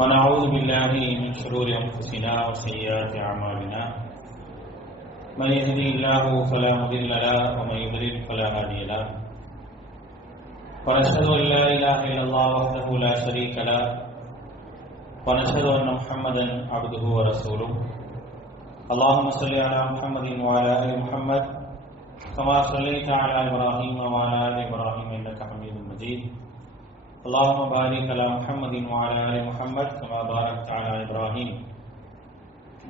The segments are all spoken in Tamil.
ونعوذ بالله من شرور أنفسنا وسيئات أعمالنا من يهدي الله فلا مضل له ومن يضلل فلا هادي له ونشهد أن لا إله إلا الله وحده لا شريك له ونشهد أن محمدا عبده ورسوله اللهم صل على محمد وعلى آل محمد كما صليت على إبراهيم وعلى آل إبراهيم إنك حميد مجيد اللهم بارك على محمد وعلى آل محمد كما باركت على إبراهيم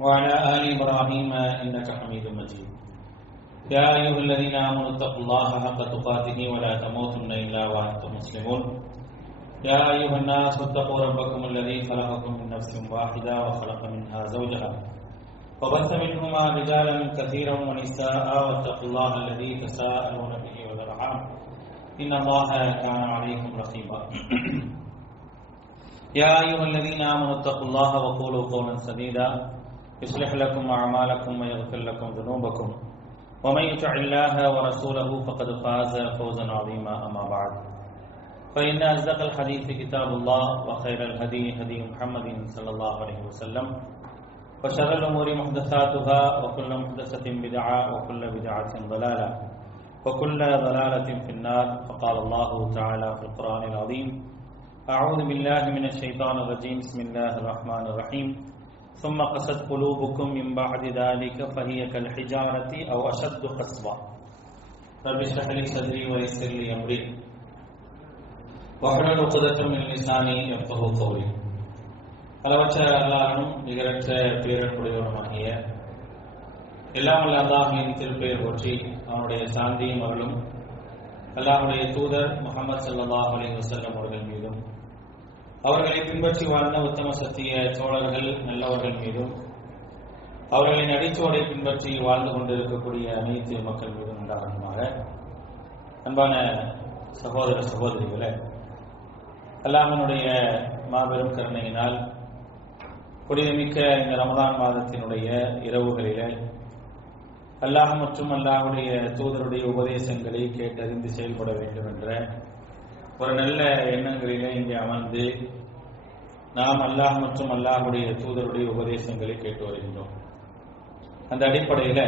وعلى آل إبراهيم إنك حميد مجيد يا أيها الذين آمنوا اتقوا الله حق تقاته ولا تموتن إلا وأنتم مسلمون يا أيها الناس اتقوا ربكم الذي خلقكم من نفس واحدة وخلق منها زوجها وبث منهما رجالا كثيرا ونساء واتقوا الله الذي تساءلون به والأرحام إن الله كان عليكم رقيبا يا أيها الذين آمنوا اتقوا الله وقولوا قولا سديدا يصلح لكم أعمالكم ويغفر لكم ذنوبكم ومن يطع الله ورسوله فقد فاز فوزا عظيما أما بعد فإن أصدق الحديث كتاب الله وخير الهدي هدي محمد صلى الله عليه وسلم وشر الأمور محدثاتها وكل محدثة بدعة وكل بدعة ضلالة وكل ضلالة في النار فقال الله تعالى في القرآن العظيم أعوذ بالله من الشيطان الرجيم بسم الله الرحمن الرحيم ثم قست قلوبكم من بعد ذلك فهي كالحجارة أو أشد قسوة رب اشرح لي صدري ويسر لي أمري واحلل عقدة من لساني يفقهوا قولي அளவற்ற அல்லாஹ்வும் நிகரற்ற பேரன்புடையவனுமாகிய எல்லாம் வல்ல அல்லாஹ்வின் திருப்பெயர் போற்றி அவனுடைய சாந்தியும் அருளும் அல்லாஹ்வுடைய தூதர் முஹம்மது ஸல்லல்லாஹு அலைஹி வஸல்லம் அவர்கள் மீதும் அவர்களை பின்பற்றி வாழ்ந்த உத்தம சத்திய தோழர்கள் நல்லவர்கள் மீதும் அவர்களின் அடிச்சுவடை பின்பற்றி வாழ்ந்து கொண்டிருக்கக்கூடிய அனைத்து மக்கள் மீதும் உண்டாகணுமாக. அன்பான சகோதர சகோதரிகளே, அல்லாஹ்வினுடைய மாபெரும் கருணையினால் புனிதமிக்க இந்த ரமதான் மாதத்தினுடைய இரவுகளிலே அல்லாஹ் மற்றும் அல்லாஹ்வுடைய தூதருடைய உபதேசங்களை கேட்டறிந்து செயல்பட வேண்டும் என்ற ஒரு நல்ல எண்ணங்களிலே இங்கே அமர்ந்து நாம் அல்லாஹ் மற்றும் அல்லாஹ்வுடைய தூதருடைய உபதேசங்களை கேட்டு வருகின்றோம். அந்த அடிப்படையில்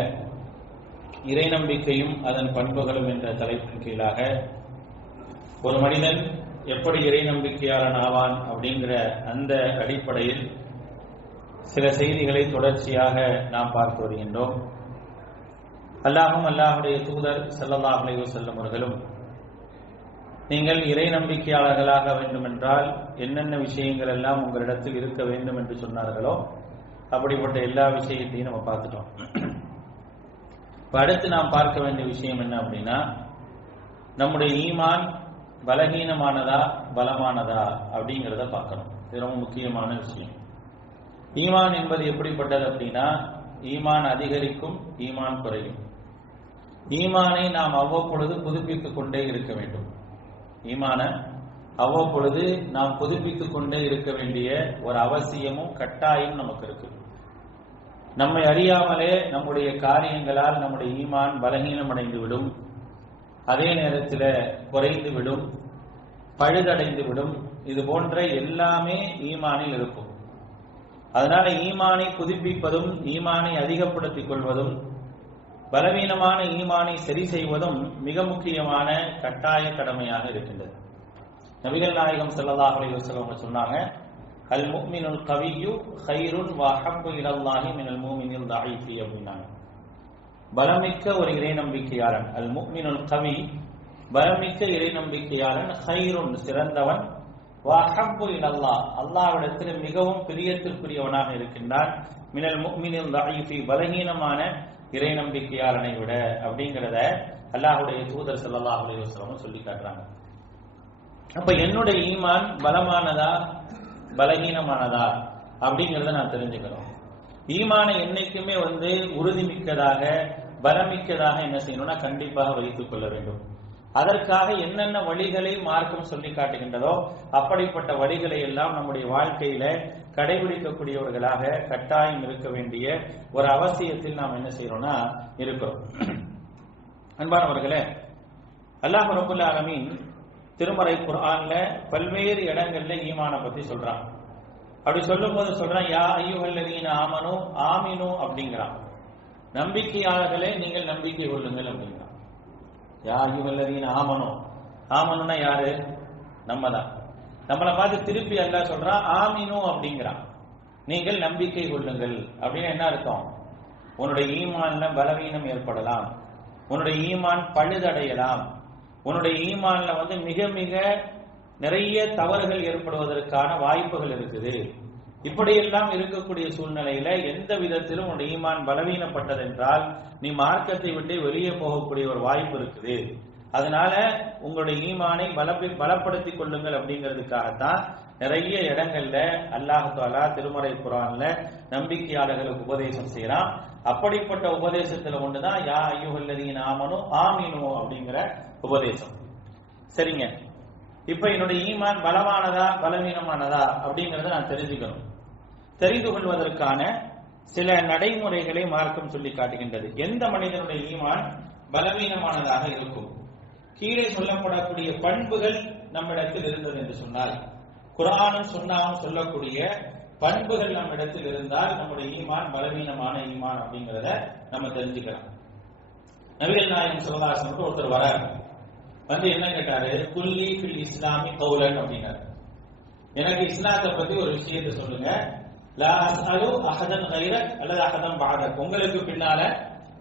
இறை நம்பிக்கையும் அதன் பண்புகளும் என்ற தலைப்பின் கீழாக ஒரு மனிதன் எப்படி இறை நம்பிக்கையாளன் ஆவான் அப்படிங்கிற அந்த அடிப்படையில் சில செய்திகளை தொடர்ச்சியாக நாம் பார்த்து வருகின்றோம். அல்லாஹும் அல்லாஹுடைய தூதர் ஸல்லல்லாஹு அலைஹி வஸல்லம் அவர்களும் நீங்கள் இறை நம்பிக்கையாளர்களாக வேண்டுமென்றால் என்னென்ன விஷயங்கள் எல்லாம் உங்களிடத்தில் இருக்க வேண்டும் என்று சொன்னார்களோ அப்படிப்பட்ட எல்லா விஷயத்தையும் நம்ம பார்த்துட்டோம். அடுத்து நாம் பார்க்க வேண்டிய விஷயம் என்ன அப்படின்னா, நம்முடைய ஈமான் பலகீனமானதா பலமானதா அப்படிங்கிறத பார்க்கணும். இது ரொம்ப முக்கியமான விஷயம். ஈமான் என்பது எப்படிப்பட்டது அப்படின்னா, ஈமான் அதிகரிக்கும், ஈமான் குறையும். ஈமானை நாம் அவ்வப்பொழுது புதுப்பித்துக் கொண்டே இருக்க வேண்டும். ஈமான அவ்வப்பொழுது நாம் புதுப்பித்துக் கொண்டே இருக்க வேண்டிய ஒரு அவசியமும் கட்டாயம் நமக்கு இருக்கு. நம்மை அறியாமலே நம்முடைய காரியங்களால் நம்முடைய ஈமான் பலகீனம் அடைந்து விடும், அதே நேரத்தில் குறைந்து விடும், பழுதடைந்து விடும். இது போன்ற எல்லாமே ஈமானில் இருக்கும். அதனால ஈமானை புதுப்பிப்பதும் ஈமானை அதிகப்படுத்திக் கொள்வதும் பலவீனமான ஈமானை சரி செய்வதும் மிக முக்கியமான கட்டாய கடமையாக இருக்கின்றது. நபிகள் நாயகம் ஸல்லல்லாஹு அலைஹி வஸல்லம் சொன்னாங்க, அல் முஃமினுல் கவிய்யு கைருன் வ அஹப்பு இலல்லாஹி மினல் முஃமினில் தஈஃபி அப்படின்னாங்க. பலமிக்க ஒரு இறை நம்பிக்கையாளன், அல் முஃமினுல் கவி பலமிக்க இறை நம்பிக்கையாளன், கைருன் சிறந்தவன், வ அஹப்பு இலல்லாஹ் அல்லாஹ்விடத்தில் மிகவும் பிரியத்திற்குரியவனாக இருக்கின்றான், மினல் முஃமினில் தஈஃபி பலகீனமான இறை நம்பிக்கையாளனை விட அப்படிங்கிறத அல்லாஹ்வுடைய தூதர் ஸல்லல்லாஹு அலைஹி வஸல்லம் சொல்லி காட்டுறாங்க. அப்ப என்னுடைய ஈமான் பலமானதா பலகீனமானதா அப்படிங்கிறத நான் தெரிஞ்சுக்கணும். ஈமானை என்னைக்குமே உறுதிமிக்கதாக பலமிக்கதாக என்ன செய்யணும்னா கண்டிப்பாக வைத்துக் கொள்ள வேண்டும். அதற்காக என்னென்ன வழிகளை மார்க்கம் சொல்லி காட்டுகின்றதோ அப்படிப்பட்ட வழிகளை எல்லாம் நம்முடைய வாழ்க்கையில கடைபிடிக்கக்கூடியவர்களாக கட்டாயம் இருக்க வேண்டிய ஒரு அவசியத்தில் நாம் என்ன செய்யறோம்னா இருக்கிறோம். அன்பானவர்களே, அல்லாஹ் ரப்பல் ஆலமீன் திருமறை குர்ஆன்ல பல்வேறு இடங்கள்ல ஈமான பத்தி சொல்றான். அப்படி சொல்லும் போது சொல்றான், யா அய்யுஹல்லதீன ஆமனு ஆமினு அப்படிங்கிறான். நம்பிக்கையாளர்களே நீங்கள் நம்பிக்கை கொள்ளுங்கள் அப்படிங்கிறான். யா அய்யுஹல்லதீன ஆமனு, ஆமனுன்னா யாரு? நம்ம தான். நம்மளை பார்த்து திருப்பி அல்லாஹ் சொல்றான் ஆமினு அப்படிங்கிறான், நீங்கள் நம்பிக்கை கொள்ளுங்கள். அப்படின்னு என்ன அர்த்தம்? உன்னுடைய ஈமான்ல பலவீனம் ஏற்படலாம், உன்னுடைய ஈமான் பழுதடையலாம், உன்னுடைய ஈமான்ல மிக மிக நிறைய தவறுகள் ஏற்படுவதற்கான வாய்ப்புகள் இருக்குது. இப்படியெல்லாம் இருக்கக்கூடிய சூழ்நிலையில எந்த விதத்திலும் உன்னுடைய ஈமான் பலவீனப்பட்டதென்றால் நீ மார்க்கத்தை விட்டு வெளியே போகக்கூடிய ஒரு வாய்ப்பு இருக்குது. அதனால உங்களுடைய ஈமானை பலப்படுத்திக் கொள்ளுங்கள் அப்படிங்கிறதுக்காகத்தான் நிறைய இடங்கள்ல அல்லாஹ் தஆலா திருமறை குர்ஆன்ல நம்பிக்கையாளர்களுக்கு உபதேசம் செய்யறான். அப்படிப்பட்ட உபதேசத்துல ஒன்றுதான் யா அய்யுஹல்லதீன ஆமனு ஆமினு அப்படிங்கிற உபதேசம். சரிங்க, இப்ப என்னுடைய ஈமான் பலமானதா பலவீனமானதா அப்படிங்கறத நான் தெரிஞ்சுக்கணும். தெரிந்து கொள்வதற்கான சில நடைமுறைகளை மார்க்கம் சொல்லி காட்டுகின்றது. எந்த மனிதனுடைய ஈமான் பலவீனமானதாக இருக்கும்? கீழே சொல்லப்படக்கூடிய பண்புகள் நம்மிடத்தில் இருந்தது என்று சொன்னால், குர்ஆனும் சுன்னாவும் சொல்லக்கூடிய பண்புகள் நம்மிடத்தில் இருந்தால் நம்முடைய ஈமான் பலவீனமான ஈமான் அப்படிங்கறத நம்ம தெரிஞ்சுக்கலாம். நபிகள் நாயகம் ஸல்லல்லாஹு அலைஹி வஸல்லம் ஒருத்தர் வராரு, என்ன கேட்டாரு? குல்லி ஃபில் இஸ்லாமி கௌலன் அப்படின்னாரு. எனக்கு இஸ்லாத்தை பத்தி ஒரு விஷயத்தை சொல்லுங்க. லா அஸ்அலு அஹதன் கைரக் அல்லது அஹதன் பஅதக், உங்களுக்கு பின்னால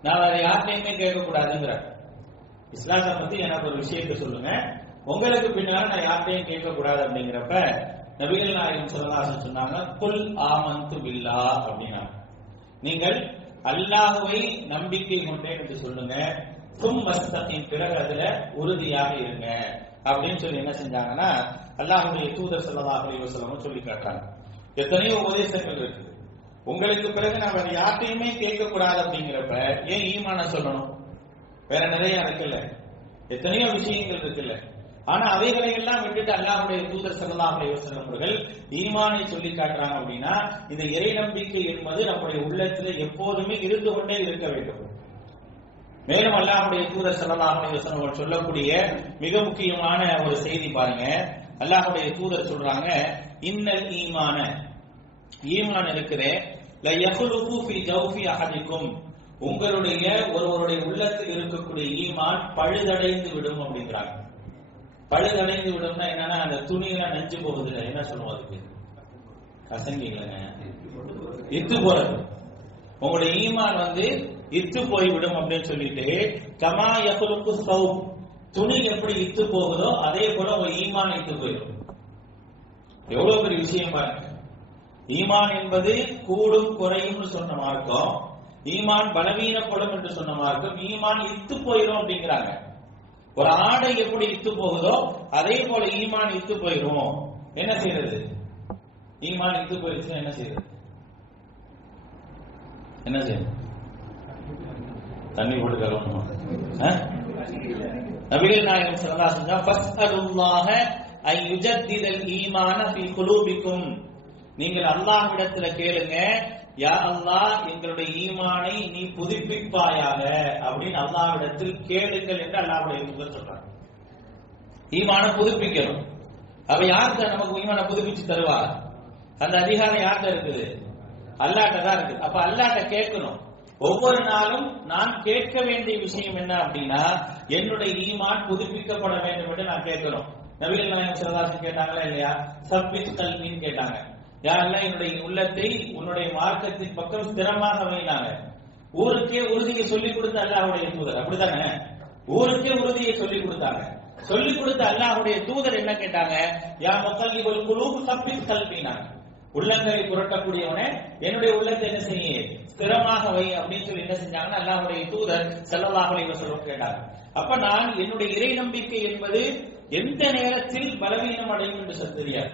நான் வேற யார்கிட்டயுமே கேட்க கூடாதுங்கிறார். இஸ்லாத்தை பத்தி எனக்கு ஒரு விஷயத்தை சொல்லுங்க, உங்களுக்கு பின்னால நான் யார்கிட்டையும் கேட்க கூடாது அப்படிங்கிறப்ப நபிகள் நாயகம் ஸல்லல்லாஹு அலைஹி வஸல்லம் சொன்னாங்க, குல் ஆமன்து பில்லாஹ் அப்படின்னாங்க. நீங்கள் அல்லாஹ்வை நம்பிக்கை கொண்டேன் என்று சொல்லுங்க, சும்மஸ்தகீம், பிறகு அதுல உறுதியாக இருங்க அப்படின்னு சொல்லி என்ன செஞ்சாங்கன்னா அல்லாஹ்வுடைய தூதர் ஸல்லல்லாஹு அலைஹி வஸல்லம் சொல்லி காட்டாங்க. எத்தனையோ உபதேசங்கள் இருக்கு. உங்களுக்கு பிறகு நான் வேற யார்கிட்டையுமே கேட்க கூடாது அப்படிங்கிறப்ப ஏன் ஈமான சொல்லணும்? வேற நிறைய இருக்குல்ல, எத்தனையோ விஷயங்கள் இருக்குல்ல. ஆனா அவைகளை எல்லாம் விட்டுட்டு அல்லாஹ்வுடைய தூதர் ஸல்லல்லாஹு அலைஹி வஸல்லம் அவர்கள் ஈமானை சொல்லி காட்டுறாங்க. அப்படின்னா இந்த இறை நம்பிக்கை என்பது நம்முடைய உள்ளத்துல எப்போதுமே இருந்து கொண்டே இருக்க வேண்டும். மேலும் அல்லாஹ்வுடைய தூதர் ஸல்லல்லாஹு அலைஹி வஸல்லம் அவர்கள் சொல்லக்கூடிய மிக முக்கியமான ஒரு செய்தி பாருங்க. அல்லாஹ்வுடைய தூதர் சொல்றாங்க, இன்னல் ஈமான, ஈமான் இருக்கிறே, ல யக்லுஃபு ஃபீ ஜௌஃபி அஹதிக்கும், உங்களுடைய ஒருவருடைய உள்ளத்தில் இருக்கக்கூடிய ஈமான் பழுதடைந்து விடும் அப்படிங்கிறாங்க. பழுதடைந்து விடும்னா என்னன்னா அந்த துணியெல்லாம் நெஞ்சு போகுது, என்ன சொல்லுவோம் அதுக்கு? கசங்கிங்களங்க, இத்து போறது. உங்களுடைய ஈமான் இத்து போய்விடும் அப்படின்னு சொல்லிட்டு, கமா யக்லுஃபு ஸௌப், துணி எப்படி இத்து போகுதோ அதே போல உங்க ஈமான் இத்து போயிடும். எவ்வளவு பெரிய விஷயம் பாருங்க. ஈமான் என்பது கூடும் குறையும் சொன்ன மார்க்கம், ஈமான் பலவீனப்படும் என்று சொன்ன மார்க்கம், ஈமான் இத்து போயிடும் அப்படிங்கிறாங்க. ஒரு ஆடை எப்படி இத்து போகுதோ அதே போல ஈமான் இத்து போயிடும். என்ன செய்யறது? ஈமான் இத்து போயிடுச்சுன்னா என்ன செய்யறது? என்ன செய்யணும்? தண்ணி போட்டு கழுவணுமா? நபிகள் நாயகம் ஸல்லல்லாஹு அலைஹி வஸல்லம் ஃபஸ்அலுல்லாஹ அன் யுஜத்திதல் ஈமான ஃபீ குலூபிக்கும், நீங்கள் அல்லாஹ்விடத்துல கேளுங்க, யா அல்லாஹ் எங்களுடைய ஈமானை நீ புதுப்பிப்பாயாக அப்படின்னு அல்லாஹ்விடத்தில் கேளுங்கள் என்று அல்லாஹ்வுடைய தூதர் சொல்றாங்க. ஈமானை புதுப்பிக்கணும். அப்ப யார்கிட்ட நமக்கு ஈமானை புதுப்பிச்சு தருவார்? அந்த அதிகாரம் யார்கிட்ட இருக்குது? அல்லாஹ்ட்ட தான் இருக்குது. அப்ப அல்லாஹ்ட்ட கேட்கணும். ஒவ்வொரு நாளும் நான் கேட்க வேண்டிய விஷயம் என்ன அப்படின்னா, என்னுடைய ஈமான் புதுப்பிக்கப்பட வேண்டும் என்று நான் கேட்கணும். நபிகள் நாயகம் ஸல்லல்லாஹு அலைஹி வஸல்லம் கேட்டாங்களா இல்லையா? சப்பித் கல்பின்னு கேட்டாங்க. யாரெல்லாம் என்னுடைய உள்ளத்தை உன்னுடைய மார்க்கத்தின் பக்கம் ஸ்திரமாக வைனாங்க. ஊருக்கே உறுதியை சொல்லிக் கொடுத்த அல்லாஹ்வுடைய தூதர், அப்படித்தானே? ஊருக்கே உறுதியை சொல்லிக் கொடுத்தாங்க. சொல்லிக் கொடுத்த அல்லாஹ்வுடைய தூதர் என்ன கேட்டாங்க? யா முகல்லிபுல் குலூப் சப்பித் கல்பினாங்க. உள்ளங்களை புரட்டக்கூடியவனே என்னுடைய உள்ளத்தை என்ன செய்ய ஸ்திரமாக வை அப்படின்னு சொல்லி என்ன செஞ்சாங்கன்னா அல்லாஹ்வுடைய தூதர் ஸல்லல்லாஹு அலைஹி வஸல்லம் கேட்டாங்க. அப்ப நான் என்னுடைய இறை நம்பிக்கை என்பது எந்த நேரத்தில் பலவீனம் அடையும் என்று தெரியாது,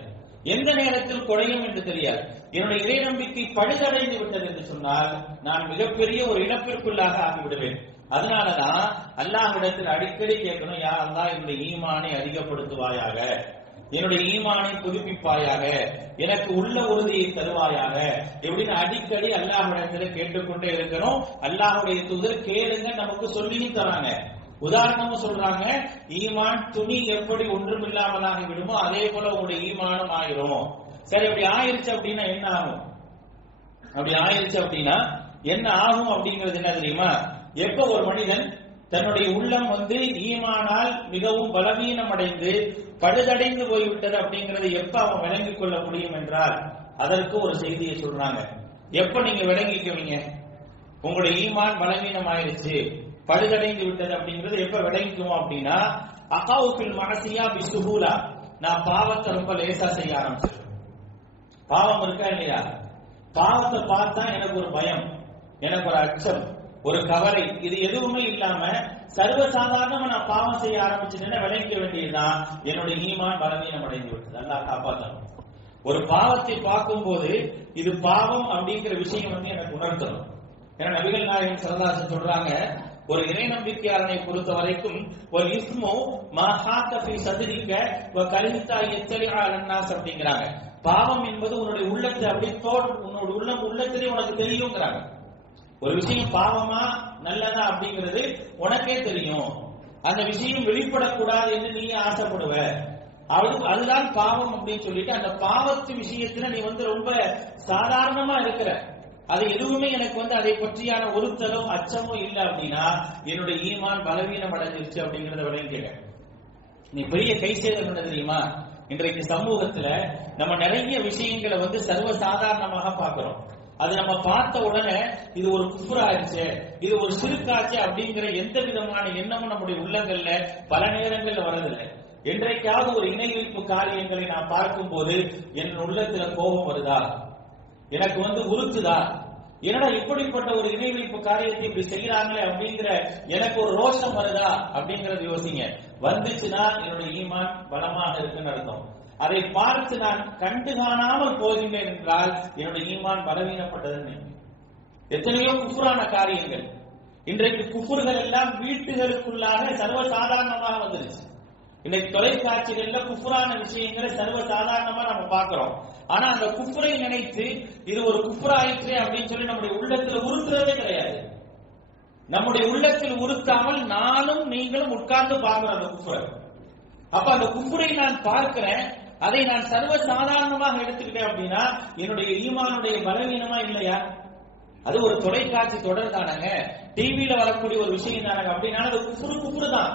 எந்த நேரத்தில் குறையும் என்று தெரியாது. என்னுடைய இறை நம்பிக்கை பழுதடைந்து விட்டது என்று சொன்னால் நான் மிகப்பெரிய ஒரு இழப்பிற்குள்ளாக ஆகிவிடுவேன். அதனாலதான் அல்லாஹ்விடத்தில் அடிக்கடி கேட்கணும், யா அல்லாஹ் என்னுடைய ஈமானை அதிகப்படுத்துவாயாக, என்னுடைய ஈமானை புதுப்பிப்பாயாக, எனக்கு உள்ள உறுதியை தருவாயாக எப்படின்னு அடிக்கடி அல்லாஹ்விடத்தில் கேட்டுக்கொண்டே இருக்கணும். அல்லாஹ்வுடைய தூதர் கேளுங்க நமக்கு சொல்லியும் தராங்க. உதாரணமும் சொல்றாங்க, ஈமான் துணி எப்படி ஒன்றுமில்லாமலாகி விடுமோ அதே போல உங்களுடைய ஈமானும் ஆயிரும். சரி, அப்படி ஆயிருச்சு அப்படின்னா என்ன ஆகும்? அப்படி ஆயிருச்சு அப்படின்னா என்ன ஆகும் அப்படிங்கிறது என்ன தெரியுமா? எப்ப ஒரு மனிதன் தன்னுடைய உள்ளம் ஈமானால் மிகவும் பலவீனம் அடைந்து பழுதடைந்து போய்விட்டது அப்படிங்கறது எப்ப அவன் விளங்கிக் கொள்ள முடியும் என்றால், அதற்கு ஒரு செய்தியை சொல்றாங்க. எப்ப நீங்க விளங்கிக்குவீங்க உங்களுடைய ஈமான் பலவீனம் ஆயிருச்சு, பழுதடைந்து விட்டது அப்படிங்கிறது எப்ப விளங்கிக்குவோம் அப்படின்னா, அகாவுபில் மனசியா பிசுஹூலா, நான் பாவத்தை ரொம்ப லேசா செய்ய ஆரம்பிச்சிருக்கேன். பாவம் இருக்கா இல்லையா? பாவத்தை பார்த்தா எனக்கு ஒரு பயம், எனக்கு ஒரு அச்சம், ஒரு கவலை, இது எதுவுமே இல்லாம சர்வசாதாரணமா நான் பாவம் செய்ய ஆரம்பிச்சுட்டேன்னா விளங்கிக்க வேண்டியதுதான் என்னுடைய ஈமான் பலவீனம் அடைந்து விட்டது. அல்லாஹ் காப்பாற்றணும். ஒரு பாவத்தை பார்க்கும் போது இது பாவம் அப்படிங்கிற விஷயம் எனக்கு உணர்த்தணும். ஏன்னா நபிகள் நாயகம் ஸல்லல்லாஹு அலைஹி வஸல்லம் சொல்றாங்க, ஒரு இறை நம்பிக்கையாளனை பொறுத்த வரைக்கும் ஒரு இஸ்மு மஹாத ஃபீ சத்ரிக வ கரிஹ்தா யத்லிஅ அலன்னாஸ் அப்படிங்கறாங்க. பாவம் என்பது உன்னுடைய உள்ளத்தை அப்படியே உன்னுடைய உள்ளத்திலே உனக்கு தெரியும்ங்கறாங்க. ஒரு விஷயம் பாவமா நல்லதா அப்படிங்கிறது உனக்கே தெரியும். அந்த விஷயம் வெளிப்படக்கூடாது என்று நீ ஆசைப்படுவ, அதுதான் பாவம் அப்படின்னு சொல்லிட்டு அந்த பாவத்து விஷயத்துல நீ ரொம்ப சாதாரணமா இருக்கிற, அது எதுவுமே எனக்கு அதை பற்றியான ஒருத்தலோ அச்சமோ இல்லை அப்படின்னா என்னுடைய ஈமான் பலவீனம் அடைஞ்சிருச்சு அப்படிங்கறத விளங்கிக்க. நீ பெரிய கை சேதம் என்ன தெரியுமா? இன்றைக்கு சமூகத்துல நம்ம நிறைய விஷயங்களை சர்வ சாதாரணமாக பார்க்கிறோம். அது நம்ம பார்த்த உடனே இது ஒரு குஃப்ர் ஆயிடுச்சு, இது ஒரு சிறுக்காச்சு அப்படிங்கிற எந்த விதமான எண்ணமும் நம்முடைய உள்ளங்கள்ல பல நேரங்கள்ல வரதில்லை. என்றைக்காவது ஒரு இணை வைப்பு காரியங்களை நான் பார்க்கும் போது என் உள்ளத்துல கோபம் வருதா, எனக்கு உறுத்துதா, என்னடா இப்படிப்பட்ட ஒரு இணை வைப்பு காரியத்தை இப்படி செய்யறாங்களே அப்படிங்கிற எனக்கு ஒரு ரோஷம் வருதா அப்படிங்கறது யோசிங்க. வந்துச்சுன்னா என்னுடைய ஈமான் பலமாக இருக்குன்னு அர்த்தம். அதை பார்த்து நான் கண்டு காணாமல் போகின்றேன் என்றால் என்னுடைய ஈமான் பலவீனப்பட்டதுன்னு. எத்தனையோ குஃப்ரான காரியங்கள் இன்றைக்கு குஃப்ர்கள் எல்லாம் வீட்டுகளுக்குள்ளாக சர்வசாதாரணமாக வந்துருச்சு. இன்னைக்கு தொலைக்காட்சிகள்ல குஃப்ரான விஷயங்களை சர்வசாதாரணமா நம்ம பார்க்கிறோம். ஆனா அந்த குஃப்ரை நினைத்து இது ஒரு குஃப்ராயிற்று அப்படின்னு சொல்லி நம்முடைய உள்ளத்தில் உறுத்துறதே கிடையாது. நம்முடைய உள்ளத்தில் உறுத்தாமல் நானும் நீங்களும் உட்கார்ந்து பார்க்கிறோம் அந்த குஃப்ரை. அப்ப அந்த குஃப்ரை நான் பார்க்கிறேன், அதை நான் சர்வ சாதாரணமாக எடுத்துக்கிட்டேன் அப்படின்னா என்னுடைய ஈமானுடைய பலவீனமா இல்லையா? அது ஒரு தொலைக்காட்சி தொடர் தானங்க, டிவியில வரக்கூடிய ஒரு விஷயம் தானங்க. அப்படின்னா அது குஃப்ரு தான்.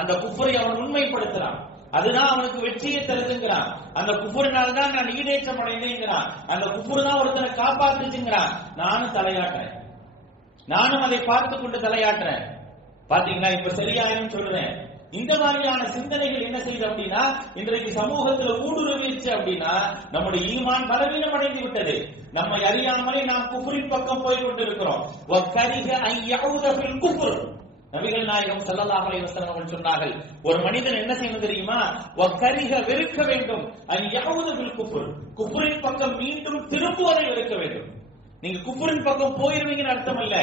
அந்த குஃப்ரை அவன் உண்மைப்படுத்துறான், அதுதான் அவனுக்கு வெற்றியை தருதுங்கிறான். அந்த குஃப்ரினால் தான் நான் ஈடேற்றம் அடைந்தேங்கிறான். அந்த குஃப்ரு தான் ஒருத்தனை காப்பாத்துச்சுங்கிறான். நானும் தலையாட்டுறேன், நானும் அதை பார்த்து கொண்டு தலையாட்டுறேன். பாத்தீங்களா? இப்ப சரியாயும் சொல்றேன். இந்த மாதிரியான சிந்தனைகள் என்ன செய்யுது அப்படின்னா இன்றைக்கு சமூகத்துல ஊடுருவிச்சு அப்படின்னா நம்முடைய ஈமான் பலவீனம் அடைந்து விட்டது. நம்மை அறியாமலே நாம் குஃப்ரின் பக்கம் போய் கொண்டிருக்கிறோம். நபிகள் நாயகம் ஸல்லல்லாஹு அலைஹி வஸல்லம் அவர்கள் சொன்னார்கள், ஒரு மனிதன் என்ன செய்யணும் தெரியுமா? வெறுக்க வேண்டும், குஃப்ரின் பக்கம் மீண்டும் திரும்புவதை வெறுக்க வேண்டும். நீங்க குஃப்ரின் பக்கம் போயிருவீங்கன்னு அர்த்தம் அல்ல.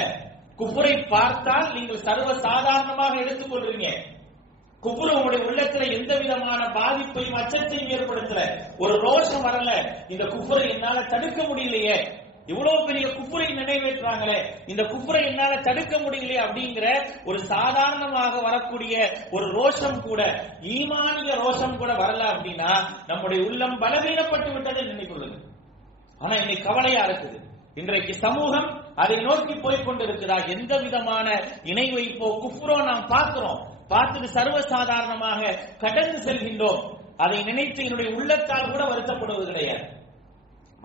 குஃப்ரை பார்த்தால் நீங்கள் சர்வ சாதாரணமாக எடுத்துக்கொள்றீங்க. குஃப்ர் உங்களுடைய உள்ளத்துல எந்த விதமான பாதிப்பையும் அச்சத்தையும் ஏற்படுத்தல, ஒரு ரோஷம் வரல. இந்த குஃப்ரை என்னால தடுக்க முடியலையே, இவ்வளவு பெரிய குஃப்ரை நிறைவேற்றாங்களே, இந்த குஃப்ரை என்னால தடுக்க முடியலையே அப்படிங்கிற ஒரு சாதாரணமாக வரக்கூடிய ஒரு ரோஷம் கூட, ஈமானிய ரோஷம் கூட வரல அப்படின்னா நம்முடைய உள்ளம் பலவீனப்பட்டு விட்டதை நினைக்கொள்ளுங்க. ஆனா இன்னைக்கு கவலையா இருக்குது, இன்றைக்கு சமூகம் அதை நோக்கி போய்கொண்டிருக்கிறா. எந்த விதமான இணை வைப்போ குஃப்ரோ நாம் பார்க்கிறோம், பார்த்துட்டு சர்வசாதாரணமாக கடந்து செல்கின்றோம். அதை நினைத்து என்னுடைய உள்ளத்தால் கூட வருத்தப்படுவது கிடையாது.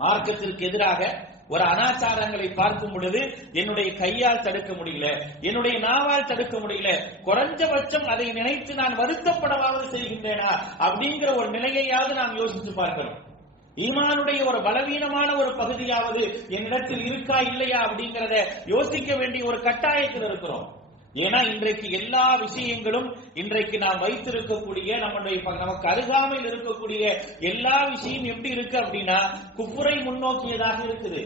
மார்க்கத்திற்கு எதிராக ஒரு அனாச்சாரங்களை பார்க்கும் பொழுது என்னுடைய கையால் தடுக்க முடியல, என்னுடைய நாவால் தடுக்க முடியல, குறைஞ்சபட்சம் அதை நினைத்து நான் வருத்தப்படவாவது செய்கின்றேனா அப்படிங்கிற ஒரு நிலையையாவது நாம் யோசித்து பார்க்கிறோம். ஈமானுடைய ஒரு பலவீனமான ஒரு பகுதியாவது என்னிடத்தில் இருக்கா இல்லையா அப்படிங்கிறத யோசிக்க வேண்டிய ஒரு கட்டாயத்தில் இருக்கிறோம். ஏன்னா இன்றைக்கு எல்லா விஷயங்களும், இன்றைக்கு நாம் வைத்திருக்கக்கூடிய நமக்கு அருகாமையில் இருக்கக்கூடிய எல்லா விஷயம் எப்படி இருக்கு அப்படின்னா குஃப்ரை முன்னோக்கியதாக இருக்குது,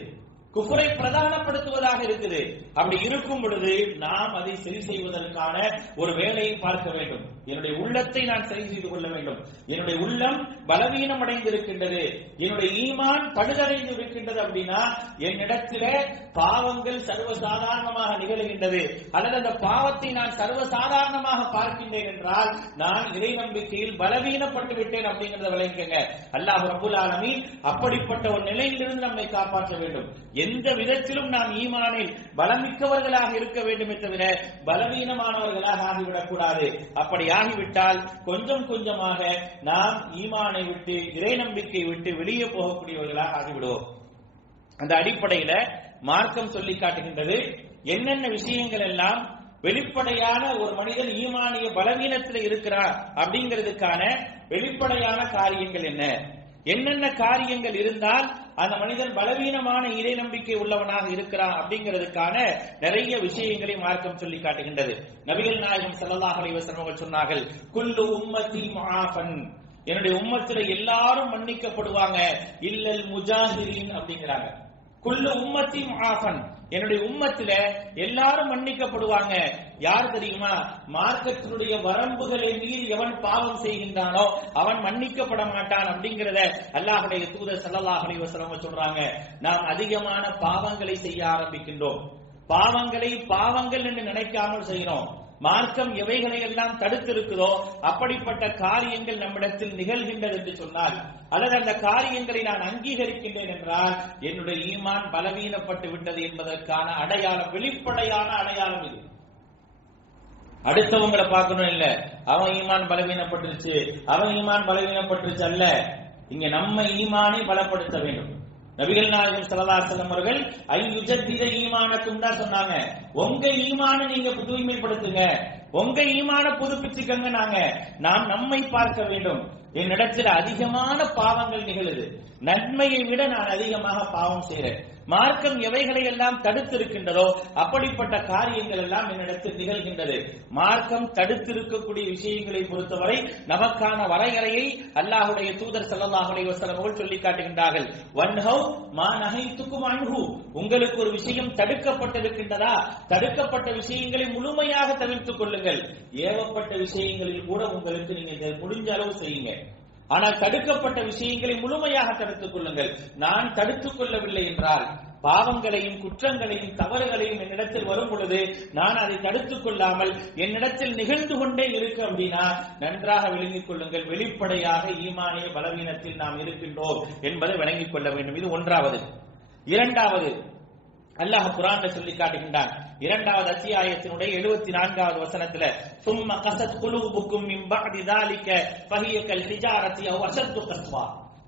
குஃப்ரை பிரதானப்படுத்துவதாக இருக்குது. அப்படி இருக்கும் பொழுது நாம் அதை சரி செய்வதற்கான ஒரு வேலையை பார்க்க வேண்டும். என்னுடைய உள்ளத்தை நான் சரி செய்து கொள்ள வேண்டும். என்னுடைய உள்ளம் பலவீனம் அடைந்திருக்கின்றது, என்னுடைய ஈமான் பழுதடைந்து இருக்கின்றது அப்படின்னா என்னிடத்திலே பாவங்கள் சர்வசாதாரணமாக நிகழ்கின்றது, அல்லது அந்த பாவத்தை நான் சர்வசாதாரணமாக பார்க்கின்றேன் என்றால் நான் இறை நம்பிக்கையில் பலவீனப்பட்டு விட்டேன் அப்படிங்கறத விளங்குங்க. அல்லாஹ் ரப்பல் ஆலமீன் அப்படிப்பட்ட ஒரு நிலையிலிருந்து நம்மை காப்பாற்ற வேண்டும். எந்த விதத்திலும் நாம் ஈமானில் பலமிக்கவர்களாக இருக்க வேண்டுமே தவிர பலவீனமானவர்களாக ஆகிவிடக் கூடாது. அப்படி ஆகிவிட்டால் கொஞ்சம் கொஞ்சமாக நாம் ஈமானை விட்டு இறை நம்பிக்கை விட்டு வெளியே போகக்கூடியவர்களாக ஆகிவிடுவோம். அந்த அடிப்படையில மார்க்கம் சொல்லி காட்டுகின்றது என்னென்ன விஷயங்கள் எல்லாம் வெளிப்படையான ஒரு மனிதன் ஈமானிய பலவீனத்தில் இருக்கிறார் அப்படிங்கிறதுக்கான வெளிப்படையான காரியங்கள் என்ன, என்னென்ன காரியங்கள் இருந்தால் அந்த மனிதன் பலவீனமான இறை நம்பிக்கை உள்ளவனாக இருக்கிறான் அப்படிங்கிறதுக்கான நிறைய விஷயங்களை மார்க்கம் சொல்லி காட்டுகின்றது. நபிகள் நாயகம் ஸல்லல்லாஹு அலைஹி வஸல்லம் அவர்கள் சொன்னார்கள், குல்லு உம்மத்தி முஆஃபன், என்னுடைய உம்மத்தில எல்லாரும் மன்னிக்கப்படுவாங்க, இல்லல் முஜாஹிரீன் அப்படிங்கிறாங்க. குல்லு உம்மத்தி முஆஃபன், என்னுடைய உம்மத்தில எல்லாரும் மன்னிக்கப்படுவாங்க. யார் தெரியுமா? மார்க்கத்தினுடைய வரம்புகளை மீறி எவன் பாவம் செய்கின்றானோ அவன் மன்னிக்கப்பட மாட்டான் அப்படிங்கிறத அல்லாஹ்வுடைய தூதர் ஸல்லல்லாஹு அலைஹி வஸல்லம் சொல்றாங்க. நாம் அதிகமான பாவங்களை செய்ய ஆரம்பிக்கின்றோம். பாவங்களை பாவங்கள் என்று நினைக்காமல் செய்கிறோம். மார்க்கம் எவைகளை எல்லாம் தடுத்திருக்கிறதோ அப்படிப்பட்ட காரியங்கள் நம்மிடத்தில் நிகழ்கின்றது என்று சொன்னால், அல்லது அந்த காரியங்களை நான் அங்கீகரிக்கின்றேன் என்றால் என்னுடைய ஈமான் பலவீனப்பட்டு விட்டது என்பதற்கான அடையாளம், வெளிப்படையான அடையாளம் இது. அடுத்தவங்களை பார்க்கணும் இல்ல, அவன் ஈமான் பலவீனப்பட்டுருச்சு, அவன் ஈமான் பலவீனப்பட்டுருச்சு அல்ல, இங்க நம்ம ஈமானை பலப்படுத்த வேண்டும். நபிகள் நாயகம் ஸல்லல்லாஹு அலைஹி வஸல்லம் அவர்கள் ஐயுஜத்தித ஈமானக்கும் தான் சொன்னாங்க. உங்க ஈமானை நீங்க தூய்மைப்படுத்துங்க, உங்க ஈமான புதுப்பிச்சுக்கங்க. நாம் நம்மை பார்க்க வேண்டும். என்னிடத்தில் அதிகமான பாவங்கள் நிகழுது, நன்மையை விட நான் அதிகமாக பாவம் செய்கிறேன். மார்க்கம் எவைகளை எல்லாம் தடுத்திருக்கின்றதோ அப்படிப்பட்ட காரியங்கள் எல்லாம் என்னிடத்தில் நிகழ்கின்றது. மார்க்கம் தடுத்திருக்கக்கூடிய விஷயங்களை பொறுத்தவரை நமக்கான வரையறையை அல்லாஹ்வுடைய தூதர் ஸல்லல்லாஹு அலைஹி வஸல்லம் அவர்கள் சொல்லி காட்டுகின்றார்கள். வன்ஹவ் மா நஹைதுக்கும் அன்ஹு, உங்களுக்கு ஒரு விஷயம் தடுக்கப்பட்டிருக்கின்றதா, தடுக்கப்பட்ட விஷயங்களை முழுமையாக தவிர்த்துக் கொள்ளுங்கள். ஏவப்பட்ட விஷயங்களில் கூட உங்களுக்கு நீங்க முடிஞ்ச அளவு செய்யுங்க. ஆனால் தடுக்கப்பட்ட விஷயங்களை முழுமையாக தடுத்துக் கொள்ளுங்கள். நான் தடுத்துக் கொள்ளவில்லை என்றால் பாவங்களையும் குற்றங்களையும் தவறுகளையும் என்னிடத்தில் வரும் பொழுது நான் அதை தடுத்துக் கொள்ளாமல் என்னிடத்தில் நிகழ்ந்து கொண்டே இருக்கு அப்படின்னா நன்றாக விளங்கிக் கொள்ளுங்கள், வெளிப்படையாக ஈமானிய பலவீனத்தில் நாம் இருக்கின்றோம் என்பதை விளங்கிக் கொள்ள வேண்டும். இது ஒன்றாவது. இரண்டாவது, அல்லாஹ் குர்ஆன்ல சொல்லி காட்டுகின்றான். இரண்டாவது அத்தியாயத்தினுடைய 74வது வசனத்துல, சும்ம கஸத் குலூபுக்கும் மின் பஅதி ذلك فهي كالحجارة أو أشد قسوة,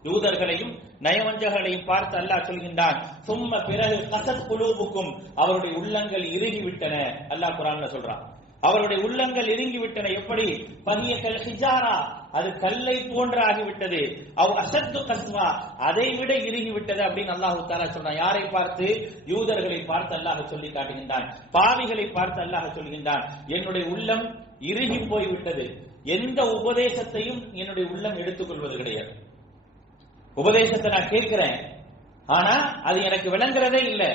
யூதர்களையும் நயவஞ்சகர்களையும் பார்த்து அல்லாஹ் சொல்கின்றான், சும்ம பிறகு கஸத் குலூபுக்கும், அவருடைய உள்ளங்கள் இறுகிவிட்டன. அல்லாஹ் குர்ஆன்ல சொல்றான், அவருடைய உள்ளங்கள் இறுங்கிவிட்டன. எப்படி? பஹிய கல் ஹிஜாரா, அது கல்லை போன்று ஆகிவிட்டது. அவ் அஷத்து கஸ்வா, அதை விட இறுகிவிட்டது அப்படின்னு அல்லாஹ் தஆலா சொன்னான். யாரை பார்த்து? யூதர்களை பார்த்து அல்லாஹ் சொல்லி காட்டுகின்றான், பாவிகளை பார்த்து அல்லாஹ் சொல்கின்றான், என்னுடைய உள்ளம் இறுகி போய்விட்டது. எந்த உபதேசத்தையும் என்னுடைய உள்ளம் எடுத்துக்கொள்வது கிடையாது. உபதேசத்தை நான் கேட்கிறேன், ஆனா அது எனக்கு விளங்குறதே இல்லை.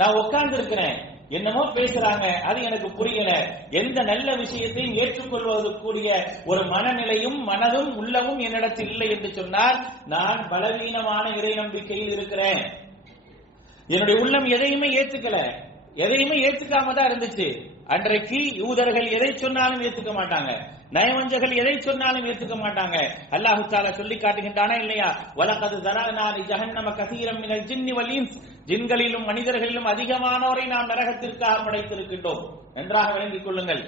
நான் உட்கார்ந்து இருக்கிறேன், என்னமோ பேசுறாங்க, அது எனக்கு புரியல. எந்த நல்ல விஷயத்தையும் ஏற்றுக்கொள்வதற்குரிய ஒரு மனநிலையும் மனதும் உள்ளமும் என்னிடத்தில் இல்லை என்று சொன்னால் நான் பலவீனமான இறை நம்பிக்கையில் இருக்கிறேன். என்னுடைய உள்ளம் எதையுமே ஏற்றுக்கல, எதையுமே ஏற்றுக்காம தான் இருந்துச்சு. அன்றைக்கு யூதர்கள் எதை சொன்னாலும் ஏற்றுக்க மாட்டாங்க, நயவஞ்சகர்கள் எதை சொன்னாலும் ஏற்றுக்க மாட்டாங்க. அல்லாஹ் தஆலா சொல்லி காட்டுகின்றானா இல்லையா? வலகத் ஸரஅனா லி ஜஹன்னம கஸீரம் மினல் ஜின்னி வல் இன்ஸ், ஜின்களிலும் மனிதர்களிலும் அதிகமானோரை நாம் நரகத்திற்காக படைத்திருக்கின்றோம். நன்றாக விளங்கிக் கொள்ளுங்கள்.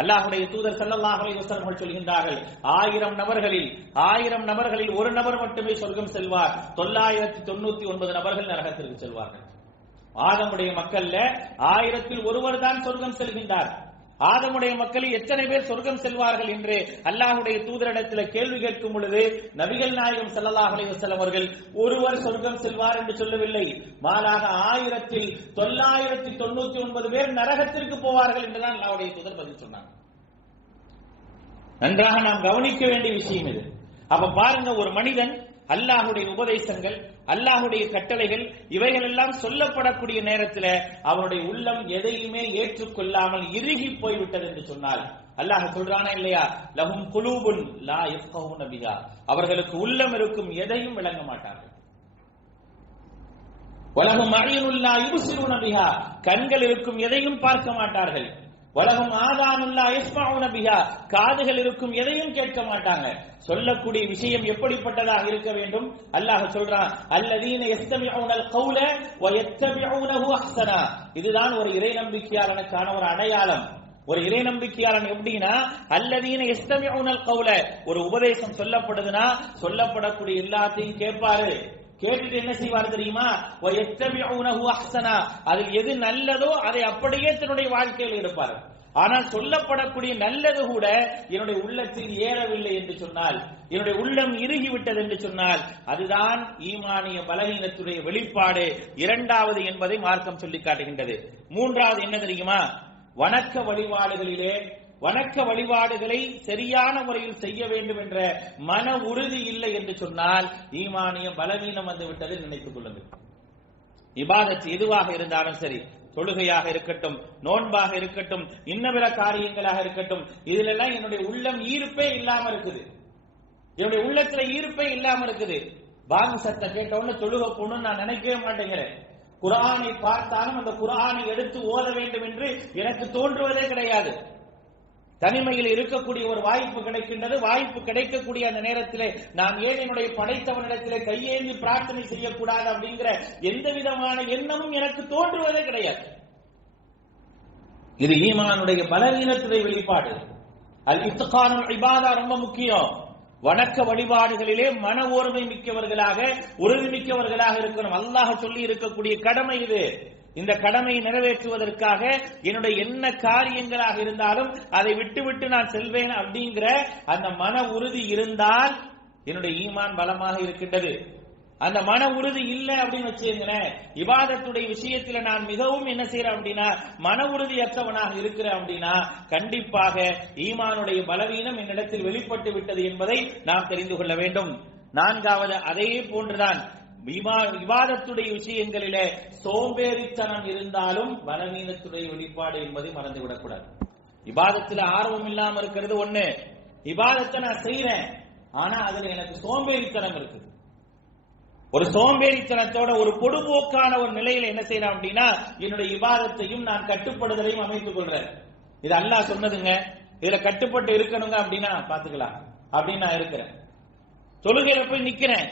அல்லாஹ்வுடைய தூதர் ஸல்லல்லாஹு அலைஹி வஸல்லம் சொல்கின்றார்கள், 1000 நபர்களில் ஒரு நபர் மட்டுமே சொர்க்கம் செல்வார், 999 நபர்கள் நரகத்திற்கு செல்வார்கள். ஆதமுடைய மக்கள்ல 1000ல் ஒருவர் தான் சொர்க்கம் செல்கின்றார். ஆதமுடைய மக்களில் எத்தனை பேர் சொர்க்கம் செல்வார்கள் என்று அல்லாஹ்வுடைய தூதரிடத்தில் கேள்வி கேட்கும் பொழுது நபிகள் நாயகம் ஸல்லல்லாஹு அலைஹி வஸல்லம் அவர்கள் ஒருவர் சொர்க்கம் செல்வார் என்று சொல்லவில்லை, மாறாக 1000ல் 999 பேர் நரகத்திற்கு போவார்கள் என்றுதான் அல்லாஹ்வுடைய தூதர் பதில் சொன்னார். நன்றாக நாம் கவனிக்க வேண்டிய விஷயம் இது. அப்ப பாருங்க, ஒரு மனிதன் அல்லாஹ்வுடைய உபதேசங்கள், அல்லாஹ்வுடைய கட்டளைகள் இவைகள் எல்லாம் சொல்லப்படக்கூடிய நேரத்தில் அவனுடைய உள்ளம் எதையுமே ஏற்றுக்கொள்ளாமல் இறுகி போய்விட்டது என்று சொன்னால் அல்லாஹ் சொல்றானா இல்லையா, லஹும் குலூபுன் லா யஃகஹூன பிஹா, அவர்களுக்கு உள்ளம் இருக்கும் எதையும் விளங்க மாட்டார்கள். வலஹும் அய்யுனுல் லா யுப்சிருன பிஹா, கண்கள் இருக்கும் எதையும் பார்க்க மாட்டார்கள். வலஹும் ஆதானுல் லா யஸ்மஊன பிஹா, காதுகள் இருக்கும் எதையும் கேட்க மாட்டாங்க. சொல்லக்கூடிய விஷயம் எப்படிப்பட்டதாக இருக்க வேண்டும்? அல்லாஹ் சொல்றான், அல்லதீன யஸ்தமிஊனல் கௌல வ யத்தபிஊனஹு அஹ்ஸனா. இதுதான் ஒரு இறை நம்பிக்கையாளனுக்கான ஒரு அடையாளம். ஒரு இறை நம்பிக்கையாளன் எப்படின்னா, அல்லதீன யஸ்தமிஊனல் கௌல, ஒரு உபதேசம் சொல்லப்படுதுன்னா சொல்லப்படக்கூடிய எல்லாத்தையும் கேட்பாரு. கேட்டுட்டு என்ன செய்வார் தெரியுமா, வ யத்தபிஊனஹு அஹ்ஸனா, அதில் எது நல்லதோ அதை அப்படியே தன்னுடைய வாழ்க்கையில் எடுப்பார். ஆனால் சொல்லப்படக்கூடிய நல்லது கூட என்னுடைய உள்ளத்தில் ஏறவில்லை என்று சொன்னால், என்னுடைய உள்ளம் இறுகிவிட்டது என்று சொன்னால், அதுதான் ஈமானிய பலவீனத்துடைய வெளிப்பாடு இரண்டாவது என்பதை மார்க்கம் சொல்லி காட்டுகின்றது. மூன்றாவது என்ன தெரியுமா, வணக்க வழிபாடுகளிலே வணக்க வழிபாடுகளை சரியான முறையில் செய்ய வேண்டும் என்ற மன உறுதி இல்லை என்று சொன்னால் ஈமானிய பலவீனம் வந்து விட்டதை நினைத்துக் கொள்ளுங்கள். இபாதத் எதுவாக இருந்தாலும் சரி, தொழுகையாக இருக்கட்டும், நோன்பாக இருக்கட்டும், இன்ன பிற காரியங்களாக இருக்கட்டும், இதுல எல்லாம் என்னுடைய உள்ளம் ஈர்ப்பே இல்லாம இருக்குது. என்னுடைய உள்ளத்துல ஈர்ப்பே இல்லாம இருக்குது. பாங்கு சத்தம் கேட்ட உடனே தொழுக போகணும்னு நான் நினைக்கவே மாட்டேங்கிறேன். குர்ஆனை பார்த்தாலும் அந்த குர்ஆனை எடுத்து ஓத வேண்டும் என்று எனக்கு தோன்றுவதே கிடையாது. தனிமையில் இருக்கக்கூடிய ஒரு வாய்ப்பு கிடைக்கின்றது. வாய்ப்பு கிடைக்கக்கூடிய அந்த நேரத்திலே நான் ஏன் என்னுடைய படைத்தவனிடத்திலே கையேந்தி பிரார்த்தனை செய்யக்கூடாது அப்படிங்கிற எந்த விதமான எண்ணமும் எனக்கு தோன்றுவதே கிடையாது. இது ஈமானுடைய பலவீனத்துடைய வெளிப்பாடு. அல் இத்கானுல் இபாதா ரொம்ப முக்கியம். வணக்க வழிபாடுகளிலே மன ஓர்மை மிக்கவர்களாக, உறுதி மிக்கவர்களாக இருக்கணும். அல்லாஹ் சொல்லி இருக்கக்கூடிய கடமை இது. இந்த கடமையை நிறைவேற்றுவதற்காக என்னுடைய என்ன காரியங்களாக இருந்தாலும் அதை விட்டுவிட்டு நான் செல்வேன் அப்படிங்கிற அந்த மன உறுதி இருந்தால் என்னுடைய ஈமான் பலமாக இருக்கின்றது. அந்த மன உறுதி இல்லை அப்படின்னு வச்சுங்களேன், இபாதத்துடைய விஷயத்துல நான் மிகவும் என்ன செய்யறேன் அப்படின்னா மன உறுதியற்றவனாக இருக்கிறேன் அப்படின்னா கண்டிப்பாக ஈமானுடைய பலவீனம் என்னிடத்தில் வெளிப்பட்டு விட்டது என்பதை நாம் தெரிந்து கொள்ள வேண்டும். நான்காவது அதே போன்றுதான் விவாதத்துடைய விஷயங்களிலே சோம்பேறித்தனம் இருந்தாலும் பலவீனத்துடைய வெளிப்பாடு என்பதை மறந்துவிடக்கூடாது. இபாதத்துல ஆர்வம் இல்லாம இருக்கிறது ஒண்ணு, இபாதத்தை நான் செய்யறேன் ஆனா அதுல எனக்கு சோம்பேறித்தனம் இருக்குது. ஒரு சோம்பேறித்தனத்தோட ஒரு பொடுபோக்கான ஒரு நிலையில என்ன செய்யறேன் அப்படின்னா என்னுடைய இபாதத்தையும் நான் கட்டுப்படுதலையும் அமைத்துக் கொள்றேன். இது அல்லாஹ் சொன்னதுங்க, இதுல கட்டுப்பட்டு இருக்கணுங்க அப்படின்னா பாத்துக்கலாம் அப்படின்னு நான் இருக்கிறேன். தொழுகையில போய் நிக்கிறேன்,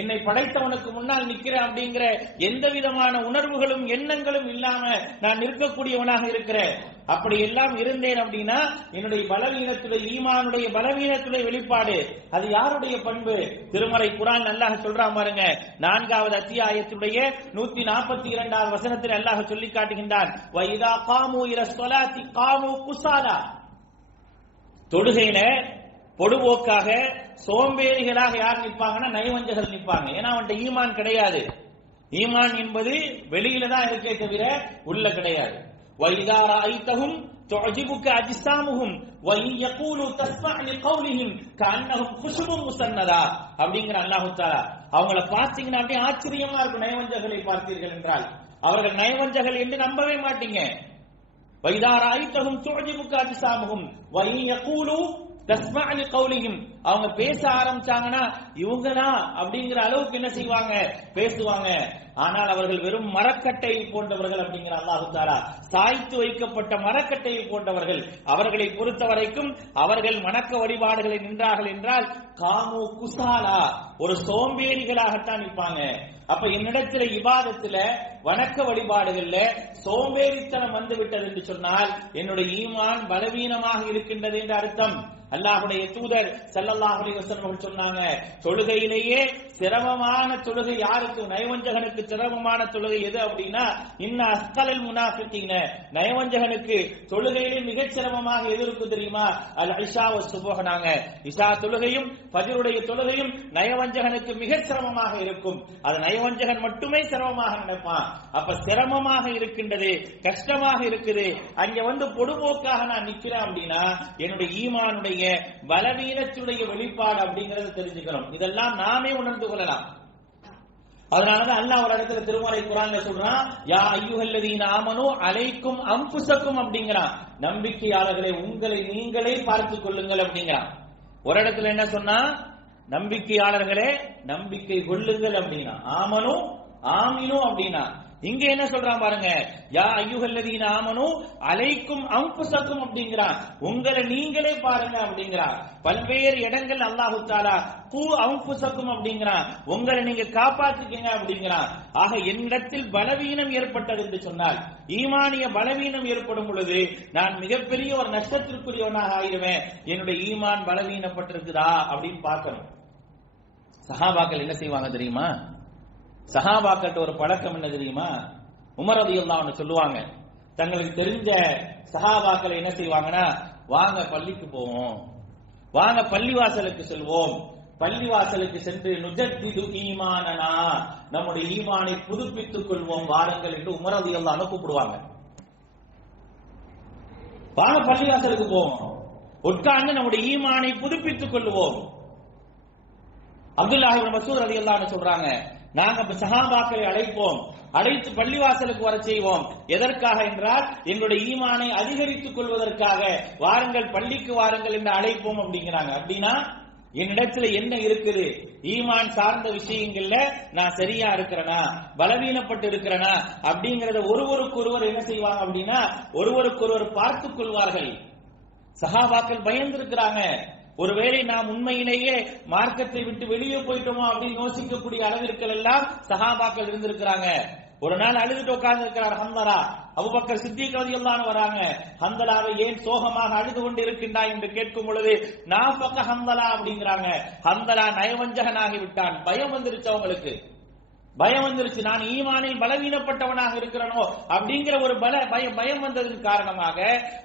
என்னை படைத்தவனுக்கு முன்னால் நிக்கிறேன் அப்படிங்கிற எந்த விதமான உணர்வுகளும் எண்ணங்களும் இல்லாம நான் நிற்கக்கூடியவனாக இருக்கிறேன். அப்படி எல்லாம் இருந்தேன் அப்படின்னா என்னுடைய பலவீனத்துடைய ஈமானுடைய பலவீனத்துடைய வெளிப்பாடு. அது யாருடைய பண்பு? திருமறை குர்ஆன் அல்லாஹ் சொல்றான் பாருங்க, 4வது அத்தியாயத்துடைய 142வது வசனத்தில் அல்லாஹ் சொல்லி காட்டுகின்றான், வைதா காமு இலா ஸலாத்தி காமு குஸாலா. தொழுகையில பொடுபோக்காக சோம்பேறிகளாக யார் நிற்பாங்கன்னா நயவஞ்சகர்கள் நிற்பாங்க. ஏன்னா அவன்கிட்ட ஈமான் கிடையாது. ஈமான் என்பது வெளியில தான் இருக்கே தவிர உள்ள கிடையாது. வைதா ரஅய்தஹும் துஅஜிபுக அஜ்ஸாமுஹும் வ யகூலு தஸ்மஅ லிகௌலிஹிம் கஅன்னஹும் குஷுபும் முஸன்னதா அப்படிங்கற அல்லாஹ் தஆலா. அவங்கள பார்த்தீங்கன்னா அப்படியே ஆச்சரியமா இருக்கும். நயவஞ்சகர்களை பார்த்தீர்கள் என்றால் அவர்கள் நயவஞ்சகர்கள் என்று நம்பவே மாட்டீங்க. வைதா ரஅய்தஹும் துஅஜிபுக அஜ்ஸாமுஹும் வ யகூலு தஸ்மஅ லிகௌலிஹிம், அவங்க பேச ஆரம்பிச்சாங்கன்னா இவங்கனா அப்படிங்கிற அளவுக்கு என்ன செய்வாங்க, பேசுவாங்க. ஆனால் அவர்கள் வெறும் மரக்கட்டையை போன்றவர்கள் அப்படிங்கிற அல்லாஹ் தஆலா. சாய்த்து வைக்கப்பட்ட மரக்கட்டையை போன்றவர்கள். அவர்களை பொறுத்த வரைக்கும் அவர்கள் வணக்க வழிபாடுகளை நின்றார்கள் என்றால் காமு குசாலா, ஒரு சோம்பேறிகளாகத்தான் நிற்பாங்க. அப்ப என்னிடத்துல இபாதத்துல வணக்க வழிபாடுகள்ல சோம்பேறித்தனம் வந்து விட்டது என்று சொன்னால் என்னுடைய ஈமான் பலவீனமாக இருக்கின்றது என்று அர்த்தம். அல்லாஹ்வுடைய தூதர் ஸல்லல்லாஹு அலைஹி வஸல்லம் சொன்னாங்க, தொழுகையிலேயே சிரமமான தொழுகை யாருக்கு? நயவஞ்சகனுக்கு சிரமமான தொழுகை எது அப்படின்னா இன்ன அஸ்கலல் முனாஃபிகீன, நயவஞ்சகனுக்கு தொழுகையிலே மிகச் சிரமமாக எது இருக்கு தெரியுமா? அல் இஷா வ சுபஹ். நாங்க இஷா தொழுகையும் ஃபஜ்ருடைய தொழுகையும் நயவஞ்சகனுக்கு மிகச் சிரமமாக இருக்கும். அது நயவஞ்சகன் மட்டுமே சிரமமாக நினைப்பான். அப்ப சிரமமாக இருக்கின்றது, கஷ்டமாக இருக்குது, அங்க வந்து பொடுபோக்காக நான் நிக்கிறேன் அப்படின்னா என்னுடைய ஈமானுடைய பலவீனத்துடைய வெளிப்பாடு அப்படிங்கறத தெரிஞ்சுக்கிறோம். இதெல்லாம் நாமே உணர்ந்து கொள்ளலாம். அதனாலதான் அல்லாஹ் ஒரு இடத்துல திருமறை குர்ஆன்ல சொல்றான், யா அய்யுஹல்லதீன ஆமனூ அலைக்கும் அன்ஃபுஸக்கும் அப்படிங்கிறான். நம்பிக்கையாளர்களே உங்களை நீங்களே பார்த்துக் கொள்ளுங்கள் அப்படிங்கிறான். ஒரு இடத்துல என்ன சொன்னா, நம்பிக்கையாளர்களே நம்பிக்கை கொள்ளுங்கள் அப்படின்னா, ஆமனு ஆமினு அப்படின்னா. இங்க என்ன சொல்றான் பாருங்க, யா அய்யுஹல்லதீன ஆமனு அலைக்கும் அன்ஃபுஸக்கும் அப்படிங்கிறான், உங்களை நீங்களே பாருங்க அப்படிங்கிறான். பல்வேறு இடங்கள் அல்லாஹ் தஆலா கூ அன்ஃபுஸக்கும் அப்படிங்கிறான், உங்களை நீங்க காப்பாத்திக்கங்க அப்படிங்கிறான். ஆக என்னிடத்தில் பலவீனம் ஏற்பட்டது என்று சொன்னால், ஈமானிய பலவீனம் ஏற்படும் பொழுது நான் மிகப்பெரிய ஒரு நஷ்டத்திற்குரியவனாக ஆயிடுவேன். என்னுடைய ஈமான் பலவீனப்பட்டிருக்குதா அப்படின்னு பார்க்கணும். சஹாபாக்கள் என்ன செய்வாங்க தெரியுமா? சஹாபாக்கிட்ட ஒரு பழக்கம் என்ன தெரியுமா? உமர் ரலியல்லாஹு அன்ஹு சொல்லுவாங்க, தங்களுக்கு தெரிஞ்ச சஹாபாக்களை என்ன செய்வாங்கன்னா, வாங்க பள்ளிக்கு போவோம், வாங்க பள்ளிவாசலுக்கு செல்வோம், பள்ளிவாசலுக்கு சென்று நுஜத்திது ஈமானனா, நம்முடைய ஈமானை புதுப்பித்துக் கொள்வோம் வாருங்கள் என்று உமர் ரலியல்லாஹு அன்ஹு கூப்பிடுவாங்க. வாங்க பள்ளிவாசலுக்கு போவோம், உட்கார்ந்து நம்முடைய ஈமானை புதுப்பித்துக் கொள்வோம். அப்துல்லாஹ் இப்னு மஸ்ஊத் ரலியல்லாஹு அன்ஹு சொல்றாங்க, நாங்க சஹாபாக்களை அழைப்போம், அழைத்து பள்ளிவாசலுக்கு வர செய்வோம். எதற்காக என்றால் எங்களுடைய ஈமானை அதிகரித்துக் கொள்வதற்காக, வாருங்கள் பள்ளிக்கு வாருங்கள் என்று அழைப்போம் அப்படிங்கிறாங்க. அப்படின்னா என்னிடத்துல என்ன இருக்குது, ஈமான் சார்ந்த விஷயங்கள்ல நான் சரியா இருக்கிறேனா, பலவீனப்பட்டு இருக்கிறேனா அப்படிங்கறத ஒருவருக்கொருவர் என்ன செய்வாங்க அப்படின்னா, ஒருவருக்கொருவர் பார்த்துக் கொள்வார்கள். சஹாபாக்கள் பயந்திருக்கிறாங்க. ஒருவேளை நாம் உண்மையிலேயே மார்க்கத்தை விட்டு வெளியே போயிட்டோமோ அப்படின்னு யோசிக்கக்கூடிய அளவிற்கு எல்லாம் சஹாபாக்கள் இருந்திருக்கிறாங்க. ஒரு நாள் அழுதுட்டு உட்கார்ந்து இருக்கிறார் ஹந்தலா. அபூபக்கர் சித்திக் ரலியல்லாஹு அன்ஹு வராங்க. ஹந்தலாவை ஏன் சோகமாக அழுது கொண்டு இருக்கின்றாய் என்று கேட்கும் பொழுது, நாஃபக ஹந்தலா அப்படிங்கிறாங்க. ஹந்தலா நயவஞ்சகனாகி விட்டான். பயம் வந்துருச்சு அவங்களுக்கு, பயம் வந்துருச்சு. நான் ஈமானில் பலவீனப்பட்டவனாக இருக்கிறனோ அப்படிங்கிற ஒரு பயம் வந்ததன் காரணமாக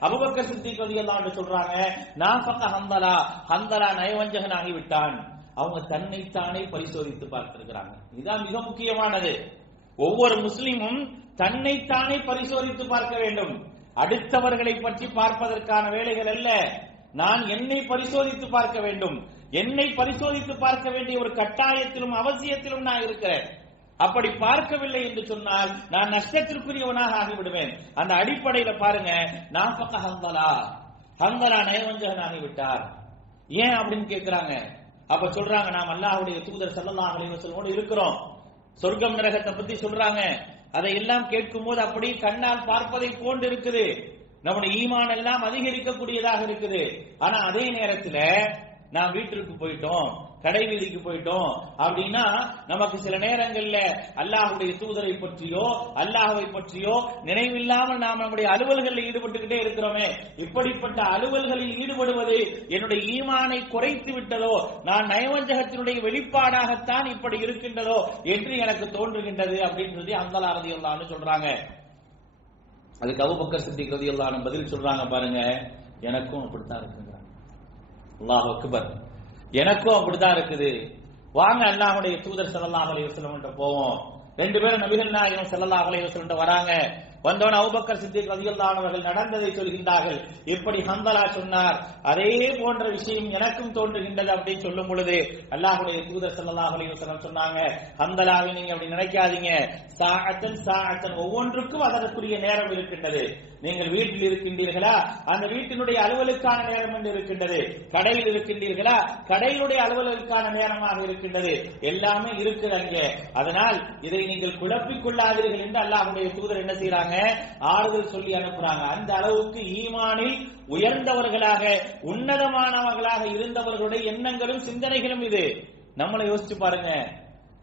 அபூபக்கர் சித்திக் ரலியல்லாஹு அன்ஹு சொல்றாங்க, நாஃபக ஹந்தலா, ஹந்தலா நயவஞ்சகனாகி விட்டான். அவங்க தன்னைத்தானே பரிசோதித்து பார்த்திருக்கிறாங்க. இதுதான் மிக முக்கியமானது. ஒவ்வொரு முஸ்லிமும் தன்னைத்தானே பரிசோதித்து பார்க்க வேண்டும். அடுத்தவர்களை பற்றி பார்ப்பதற்கான வேலைகள் அல்ல. நான் என்னை பரிசோதித்து பார்க்க வேண்டும். என்னை பரிசோதித்து பார்க்க வேண்டிய ஒரு கட்டாயத்திலும் அவசியத்திலும் நான் இருக்கிறேன். அப்படி பார்க்கவில்லை என்று சொன்னால் நான் நஷ்டத்திற்குரியவனாக ஆகிவிடுவேன். அந்த அடிப்படையில பாருங்க, நாஃபக ஹந்தலா, ஹந்தலா நயவஞ்சகனாகி விட்டார். ஏன் அப்படின்னு கேட்கிறாங்க. அப்ப சொல்றாங்க, நாம் அல்லாஹ்வுடைய தூதர் ஸல்லல்லாஹு அலைஹி வஸல்லம் இருக்கிறோம், சொர்க்கம் நரகத்தை பத்தி சொல்றாங்க. அதை எல்லாம் கேட்கும் போது அப்படி கண்ணால் பார்ப்பதை போன்று இருக்குது. நம்முடைய ஈமான் எல்லாம் அதிகரிக்கக்கூடியதாக இருக்குது. ஆனா அதே நேரத்தில் நாம் வீட்டிற்கு போயிட்டோம், கடை வீதிக்கு போயிட்டோம் அப்படின்னா நமக்கு சில நேரங்கள்ல அல்லாஹ்வுடைய தூதரை பற்றியோ அல்லாஹ்வை பற்றியோ நினைவில்லாமல் நாம் நம்முடைய அலுவல்களில் ஈடுபட்டுக்கிட்டே இருக்கிறோமே. இப்படிப்பட்ட அலுவல்களில் ஈடுபடுவது என்னுடைய ஈமானை குறைத்து விட்டதோ, நான் நயவஞ்சகத்தினுடைய வெளிப்பாடாகத்தான் இப்படி இருக்கின்றதோ என்று எனக்கு தோன்றுகின்றது அப்படின்னு சொல்லி ஹந்தலா ரலியல்லாஹு அன்ஹு சொல்றாங்க. அதுக்கு அபூபக்கர் சித்திக் ரலியல்லாஹு அன்ஹு பதில் சொல்றாங்க, பாருங்க எனக்கும் அப்படித்தான் இருக்குங்க. அல்லாஹ் அக்பர், எனக்கும் அப்படித்தான் இருக்குது. வாங்க அல்லாஹ்வுடைய தூதர் ஸல்லல்லாஹு அலைஹி வஸல்லம் கிட்ட போவோம். ரெண்டு பேரும் நபிகள் நாயகம் ஸல்லல்லாஹு அலைஹி வஸல்லம் வராங்க. வந்தவன அபூபக்கர் சித்திக் ரலியல்லாஹு அன்ஹு அவர்கள் நடந்ததை சொல்கின்றார்கள். இப்படி ஹந்தலா சொன்னார், அதே போன்ற விஷயம் எனக்கும் தோன்றுகின்றது அப்படின்னு சொல்லும் பொழுது அல்லாஹ்வுடைய தூதர் ஸல்லல்லாஹு அலைஹி வஸல்லம் சொன்னாங்க, ஹந்தலாவை நீங்க அப்படி நினைக்காதீங்க, சாஅத்தன் சாஅத்தன், ஒவ்வொன்றுக்கும் அதற்குரிய நேரம் இருக்கின்றது. நீங்கள் வீட்டில் இருக்கின்றீர்களா, அந்த வீட்டினுடைய அலுவலுக்கான நேரம் என்று இருக்கின்றது. கடையில் இருக்கின்றீர்களா, கடையினுடைய அலுவலுக்கான நேரமாக இருக்கின்றது. எல்லாமே இருக்குது அங்கே. அதனால் இதை நீங்கள் குழப்பிக் கொள்ளாதீர்கள் என்று அல்லாஹ்வுடைய தூதர் என்ன செய்யறாங்க, ஆறுதல் சொல்லி அனுப்புறாங்க. அந்த அளவுக்கு ஈமானில் உயர்ந்தவர்களாக உன்னதமானவர்களாக இருந்தவர்களுடைய எண்ணங்களும் சிந்தனைகளும் இது. நம்மளை யோசிச்சு பாருங்க,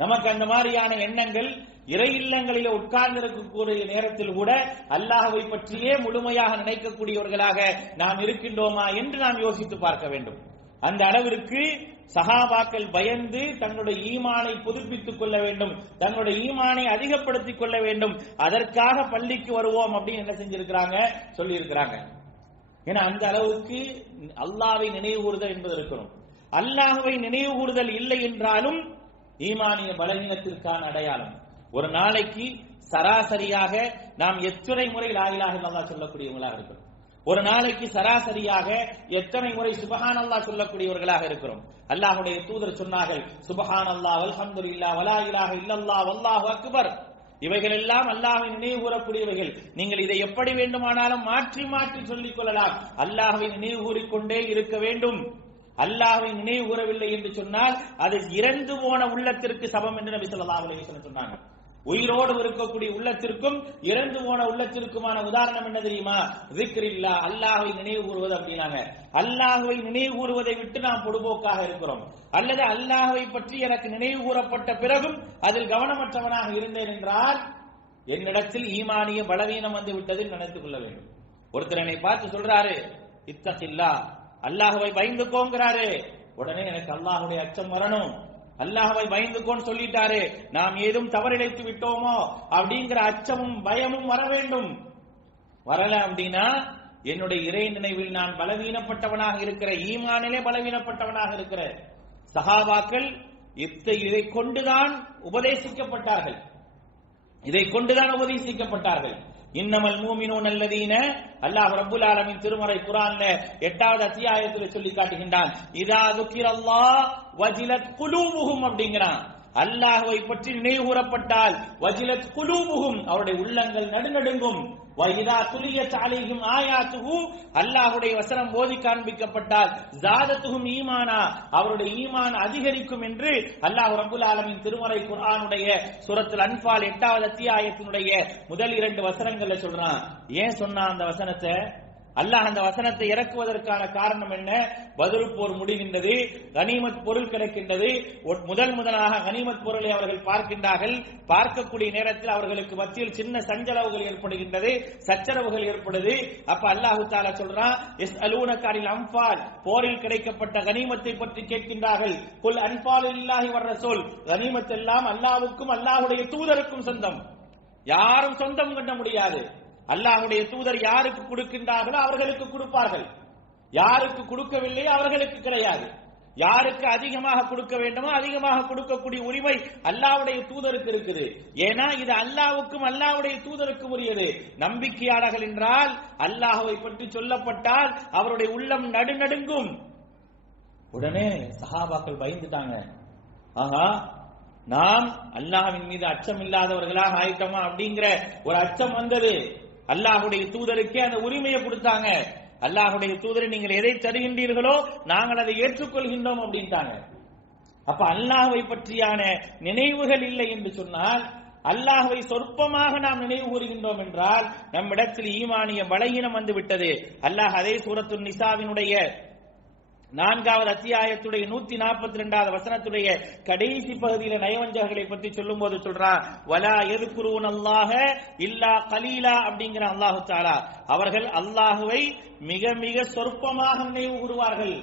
நமக்கு அந்த மாதிரியான எண்ணங்கள் இறை இல்லங்களில் உட்கார்ந்து இருக்கக்கூடிய நேரத்தில் கூட அல்லாஹ்வை பற்றியே முழுமையாக நினைக்கக்கூடியவர்களாக நாம் இருக்கின்றோமா என்று நாம் யோசித்து பார்க்க வேண்டும். அந்த அளவிற்கு சஹாபாக்கள் பயந்து தங்களுடைய ஈமானை புதுப்பித்துக் கொள்ள வேண்டும், தங்களுடைய ஈமானை அதிகப்படுத்திக் கொள்ள வேண்டும். அதற்காக பள்ளிக்கு வருவோம் அப்படின்னு என்ன செஞ்சிருக்கிறாங்க, சொல்லி இருக்கிறாங்க. ஏன்னா அந்த அளவுக்கு அல்லாஹ்வை நினைவு கூறுதல் என்பது இருக்கணும். அல்லாஹ்வை நினைவு கூறுதல் இல்லை என்றாலும் ஈமானிய பலவீனத்திற்கான அடையாளம். ஒரு நாளைக்கு சராசரியாக நாம் எத்தனை முறை லா இலாஹ இல்லல்லாஹ் சொல்லக்கூடியவங்களாக இருக்கிறோம். ஒரு நாளைக்கு சராசரியாக எத்தனை முறை சுப்ஹானல்லாஹ் சொல்லக்கூடியவர்களாக இருக்கிறோம்? அல்லாஹ்வுடைய தூதர் சொன்னார்கள், சுப்ஹானல்லாஹ் வல்ஹம்துலில்லாஹ் வலா இலாஹ இல்லல்லாஹ் வல்லாஹு அக்பர். இவைகள் எல்லாம் அல்லாஹ்வை நினைவு கூறக்கூடியவைகள். நீங்கள் இதை எப்படி வேண்டுமானாலும் மாற்றி மாற்றி சொல்லிக் கொள்ளலாம். அல்லாஹ்வை நினைவு கூறிக்கொண்டே இருக்க வேண்டும். அல்லாஹ்வை நினைவு கூறவில்லை என்று சொன்னால் அது இறந்து போன உள்ளத்திற்கு சமம் என்று நபி ஸல்லல்லாஹு அலைஹி வஸல்லம் சொன்னாங்க. உயிரோடு இருக்கக்கூடிய உள்ளத்திற்கும் இறந்து போன உள்ளத்திற்குமான உதாரணம் என்ன தெரியுமா? ஸிக்ரில்லா, அல்லாஹ்வை நினைவு கூறுவது அப்படினாங்க. அல்லாஹ்வை நினைவு கூறுவதை விட்டு நாம் பொடுபோக்காக இருக்கிறோம். அல்லது அல்லாஹ்வை பற்றி எனக்கு நினைவு கூறப்பட்ட பிறகும் அதில் கவனமற்றவனாக இருந்தேன் என்றால் என்னிடத்தில் ஈமானிய பலவீனம் வந்து விட்டது நினைத்துக் கொள்ள வேண்டும். ஒருத்தர் என்னை பார்த்து சொல்றாரு, இத்தகில்லா, அல்லாஹ்வை பயந்துக்கோங்கிறாரு. உடனே எனக்கு அல்லாஹ்வுடைய அச்சம் வரணும். அல்லாஹ்வை பயந்துக்கோன்னு சொல்லிட்டாரு, நாம் ஏதும் தவறிழைத்து விட்டோமோ அப்படிங்கிற அச்சமும் பயமும் வர வேண்டும். வரல அப்படின்னா என்னுடைய இறை நினைவில் நான் பலவீனப்பட்டவனாக இருக்கிற, ஈமானிலே பலவீனப்பட்டவனாக இருக்கிற. சஹாபாக்கள் இதை கொண்டுதான் உபதேசிக்கப்பட்டார்கள். இதை கொண்டுதான் உபதேசிக்கப்பட்டார்கள். இன்னமல் மூமினூன அல்லதீன, அல்லாஹ் ரப்பல் ஆலமீன் திருமறை குர்ஆன்ல 8வது அத்தியாயத்தில் சொல்லி காட்டுகின்றான், இதா ذுக்கிரல்லாஹ் வஜிலத் குலூபுஹும் அப்படிங்கறான். அல்லாஹ்வை பற்றி நினைவு கூறப்பட்டால் வஜிலத் குலூபுஹும், அவருடைய உள்ளங்கள் நடுநடுங்கும். வைதா துலியத் அலைஹிம் ஆயாத்துஹு, அல்லாஹ்வுடைய வசனம் ஓதி காண்பிக்கப்பட்டால் ஜாதத்துஹும் ஈமானா, அவருடைய ஈமான் அதிகரிக்கும் என்று அல்லாஹ் ரப்பல் ஆலமீன் திருமறை குர்ஆனுடைய சூரத்துல் அன்ஃபால் 8வது அத்தியாயத்தினுடைய முதல் 2 வசனங்கள்ல சொல்றான். ஏன் சொன்னா அந்த வசனத்தை? அல்லாஹ் அந்த வசனத்தை இறக்குவதற்கான காரணம் என்ன? பத்ர் போர் முடிகின்றது, கனிமத் பொருள் கிடைக்கின்றது. முதலாக கனிமத் பொருளை அவர்கள் பார்க்கின்றார்கள். பார்க்கக்கூடிய நேரத்தில் அவர்களுக்கு மத்தியில் சின்ன சஞ்சலவுகள் ஏற்படுகின்றது, சச்சரவுகள் ஏற்படுது. அப்ப அல்லாஹ் தஆலா சொல்றான், யஸ்அலூனக அனில் அன்ஃபால், போரில் கிடைக்கப்பட்ட கனிமத்தை பற்றி கேட்கின்றார்கள். குல் அன்ஃபாலுல்லாஹி வர் ரசூல், கனிமத் எல்லாம் அல்லாஹ்வுக்கும் அல்லாஹ்வுடைய தூதருக்கும் சொந்தம். யாரும் சொந்தம் கொள்ள முடியாது. அல்லாஹ்வுடைய தூதர் யாருக்கு கொடுக்கின்றார்களோ அவர்களுக்கு கொடுப்பார்கள், யாருக்கு கொடுக்கவில்லையோ அவர்களுக்கு கிடையாது. யாருக்கு அதிகமாக கொடுக்க வேண்டுமோ அதிகமாக கொடுக்கக்கூடிய உரிமை அல்லாஹ்வுடைய தூதருக்கு இருக்குது. ஏன்னா இது அல்லாஹ்வுக்கும் அல்லாஹ்வுடைய தூதருக்கும் உரியது. நம்பிக்கையாளர்கள் என்றால் அல்லாஹ்வை பற்றி சொல்லப்பட்டால் அவருடைய உள்ளம் நடுநடுங்கும். உடனே சஹாபாக்கள் பயந்துட்டாங்க. ஆஹா, நாம் அல்லாஹ்வின் மீது அச்சம் இல்லாதவர்களாக ஆயிட்டோமா அப்படிங்கிற ஒரு அச்சம் வந்தது. அல்லாஹ்வுடைய தூதருக்கே அந்த உரிமையை கொடுத்தாங்க. அல்லாஹ்வுடைய தூதரை நீங்கள் எதை தருகின்றீர்களோ நாங்கள் அதை ஏற்றுக்கொள்கின்றோம் அப்படின்ட்டாங்க. அப்ப அல்லாஹ்வை பற்றியான நினைவுகள் இல்லை என்று சொன்னால், அல்லாஹ்வை சொற்பமாக நாம் நினைவு கூறுகின்றோம் என்றால் நம்மிடத்தில் ஈமானிய பலகீனம் வந்து விட்டது. அல்லாஹ் அதே சூரத்துன் நிசாவினுடைய 4வது அத்தியாயத்துடைய 142வது வசனத்துடைய கடைசி பகுதியில நயவஞ்சகர்களை பற்றி சொல்லும் போது சொல்றான், வலா யذ்குரூனல்லாஹ இல்லா கலீலா அப்படிங்கிற அல்லாஹ் தஆலா, அவர்கள் அல்லாஹ்வை மிக மிக சொற்பமாக நினைவு கூறுவார்கள்.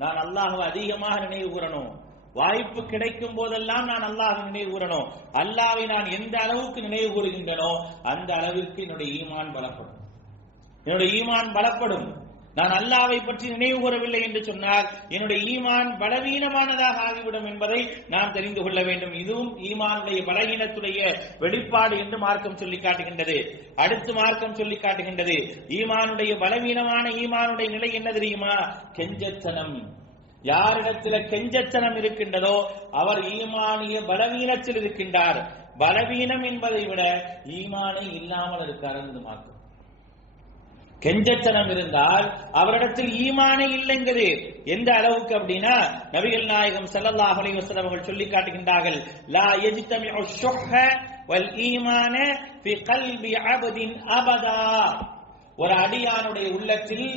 நான் அல்லாஹ்வை அதிகமாக நினைவு கூறணும், வாய்ப்பு கிடைக்கும் போதெல்லாம் நான் அல்லாஹ்வை நினைவு கூறணும். அல்லாஹ்வை நான் எந்த அளவுக்கு நினைவு கூறுகின்றனோ அந்த அளவிற்கு என்னுடைய ஈமான் பலப்படும், என்னுடைய ஈமான் பலப்படும். நான் அல்லாஹ்வை பற்றி நினைவு கூறவில்லை என்று சொன்னால் என்னுடைய ஈமான் பலவீனமானதாக ஆகிவிடும் என்பதை நாம் தெரிந்து கொள்ள வேண்டும். இதுவும் ஈமானுடைய பலவீனத்துடைய வெளிப்பாடு என்று மார்க்கம் சொல்லி காட்டுகின்றது. அடுத்து மார்க்கம் சொல்லி காட்டுகின்றது, ஈமானுடைய பலவீனமான ஈமானுடைய நிலை என்ன தெரியுமா? கெஞ்சத்தனம். யாரிடத்தில் கெஞ்சத்தனம் இருக்கின்றதோ அவர் ஈமானிய பலவீனத்தில் இருக்கின்றார். பலவீனம் என்பதை விட ஈமானை இல்லாமல் இருக்கார் என்று மார்க்கம். கெஞ்சத்தனம் இருந்தால் அவரிடத்தில் ஈமானே இல்லைங்கிறது. எந்த அளவுக்கு அப்படின்னா நபிகள் நாயகம் ஸல்லல்லாஹு அலைஹி வஸல்லம் அவர்கள் சொல்லி காட்டுகின்றார்கள், லா யஜ்தமிஉ ஷுஹ்ஹ வல் ஈமான ஃபி கல்பி அப்தின் அபதா. ஒரு அடியானுடைய உள்ளத்தில்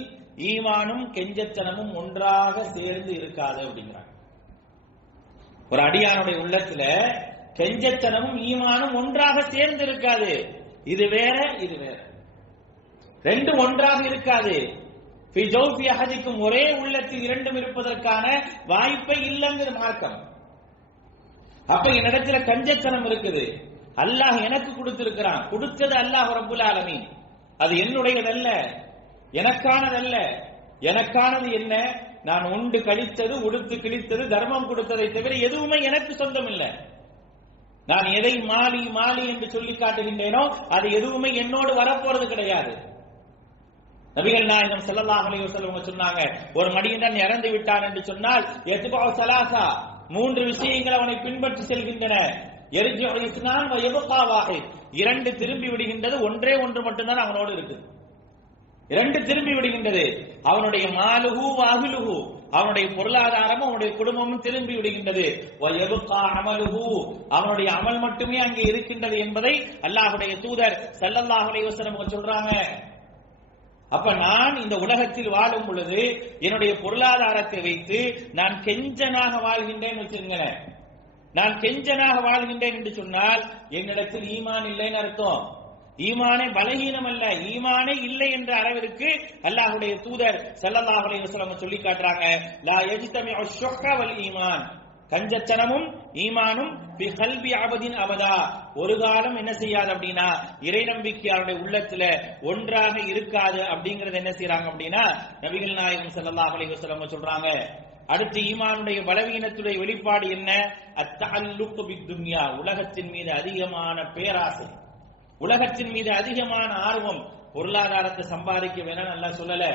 ஈமானும் கெஞ்சத்தனமும் ஒன்றாக சேர்ந்து இருக்காது அப்படிங்கிறாங்க. ஒரு அடியானுடைய உள்ளத்துல கெஞ்சத்தனமும் ஈமானும் ஒன்றாக சேர்ந்து இருக்காது. இது வேற, இது வேற, ரெண்டும் ஒன்றாக இருக்காது. ஃபி ஜௌஃபி அஹதிக்கும், ஒரே உள்ளத்தில் இரண்டும் இருப்பதற்கான வாய்ப்பை இல்லைங்கிற மார்க்கம். அப்ப என்னிடத்துல கஞ்சத்தனம் இருக்குது, அல்லாஹ் எனக்கு கொடுத்திருக்கிறான், கொடுத்தது அல்லாஹ் ரப்புல் ஆலமீன், அது என்னுடையதல்ல, எனக்கானதல்ல. எனக்கானது என்ன? நான் உண்டு கழித்தது, உடுத்து கிழித்தது, தர்மம் கொடுத்ததை தவிர எதுவுமே எனக்கு சொந்தம் இல்லை. நான் எதை மாலி மாலி என்று சொல்லி காட்டுகின்றேனோ அது எதுவுமே என்னோடு வரப்போறது கிடையாது. நபிகள் நாயகம் ஸல்லல்லாஹு அலைஹி வஸல்லம் சொன்னாங்க, ஒரு மனிதன் இறந்து விட்டான் என்று சொன்னால் யத்பஉ ஸலாஸா, 3 விஷயங்கள் அவனை பின்பற்றி செல்கின்றன. யர்ஜிஉ இஸ்னான் வ யப்கா வாஹித், 2 திரும்பி விடுகின்றது, ஒன்றே ஒன்று மட்டும்தான் அவனோடு இருக்குது. 2 திரும்பி விடுகின்றது. அவனுடைய மாலுஹு வ அஹ்லுஹு, அவனுடைய பொருளாதாரமும் அவனுடைய குடும்பமும் திரும்பி விடுகின்றது. வ யப்கா அமலுஹு, அவனுடைய அமல் மட்டுமே அங்கே இருக்கின்றது என்பதை அல்லாஹ்வுடைய தூதர் ஸல்லல்லாஹு அலைஹி வஸல்லம் சொல்றாங்க. அப்ப நான் இந்த உலகத்தில் வாழும் பொழுது என்னுடைய பொருளாதாரத்தை வைத்து நான் கெஞ்சனாக வாழ்கின்றேன் வச்சுங்க. நான் கெஞ்சனாக வாழ்கின்றேன் என்று சொன்னால் என்னிடத்தில் ஈமான் இல்லைன்னு அர்த்தம். ஈமானே பலகீனம் அல்ல, ஈமானே இல்லை என்ற அளவிற்கு அல்லாஹ்வுடைய தூதர் ஸல்லல்லாஹு அலைஹி வஸல்லம் சொல்லி காட்டுறாங்க. லா யஜ்தமிஉ ஷுஹ்ஹ வல் ஈமான், கஞ்சத்தனமும் ஈமானும் பி கல்பி அபதின் அபதா, ஒரு காலம் என்ன செய்யாது அப்படின்னா இறை நம்பிக்கையாருடைய உள்ளத்துல ஒன்றாக இருக்காது அப்படிங்கறது என்ன செய்யறாங்க அப்படின்னா நபிகள் நாயகம் ஸல்லல்லாஹு அலைஹி வஸல்லம் சொல்றாங்க. அடுத்து ஈமானுடைய பலவீனத்துடைய வெளிப்பாடு என்ன? அத்தஅல்லுக் பித்துன்யா, உலகத்தின் மீது அதிகமான பேராசை, உலகத்தின் மீது அதிகமான ஆர்வம். பொருளாதாரத்தை சம்பாதிக்க வேணா நல்லா சொல்லல,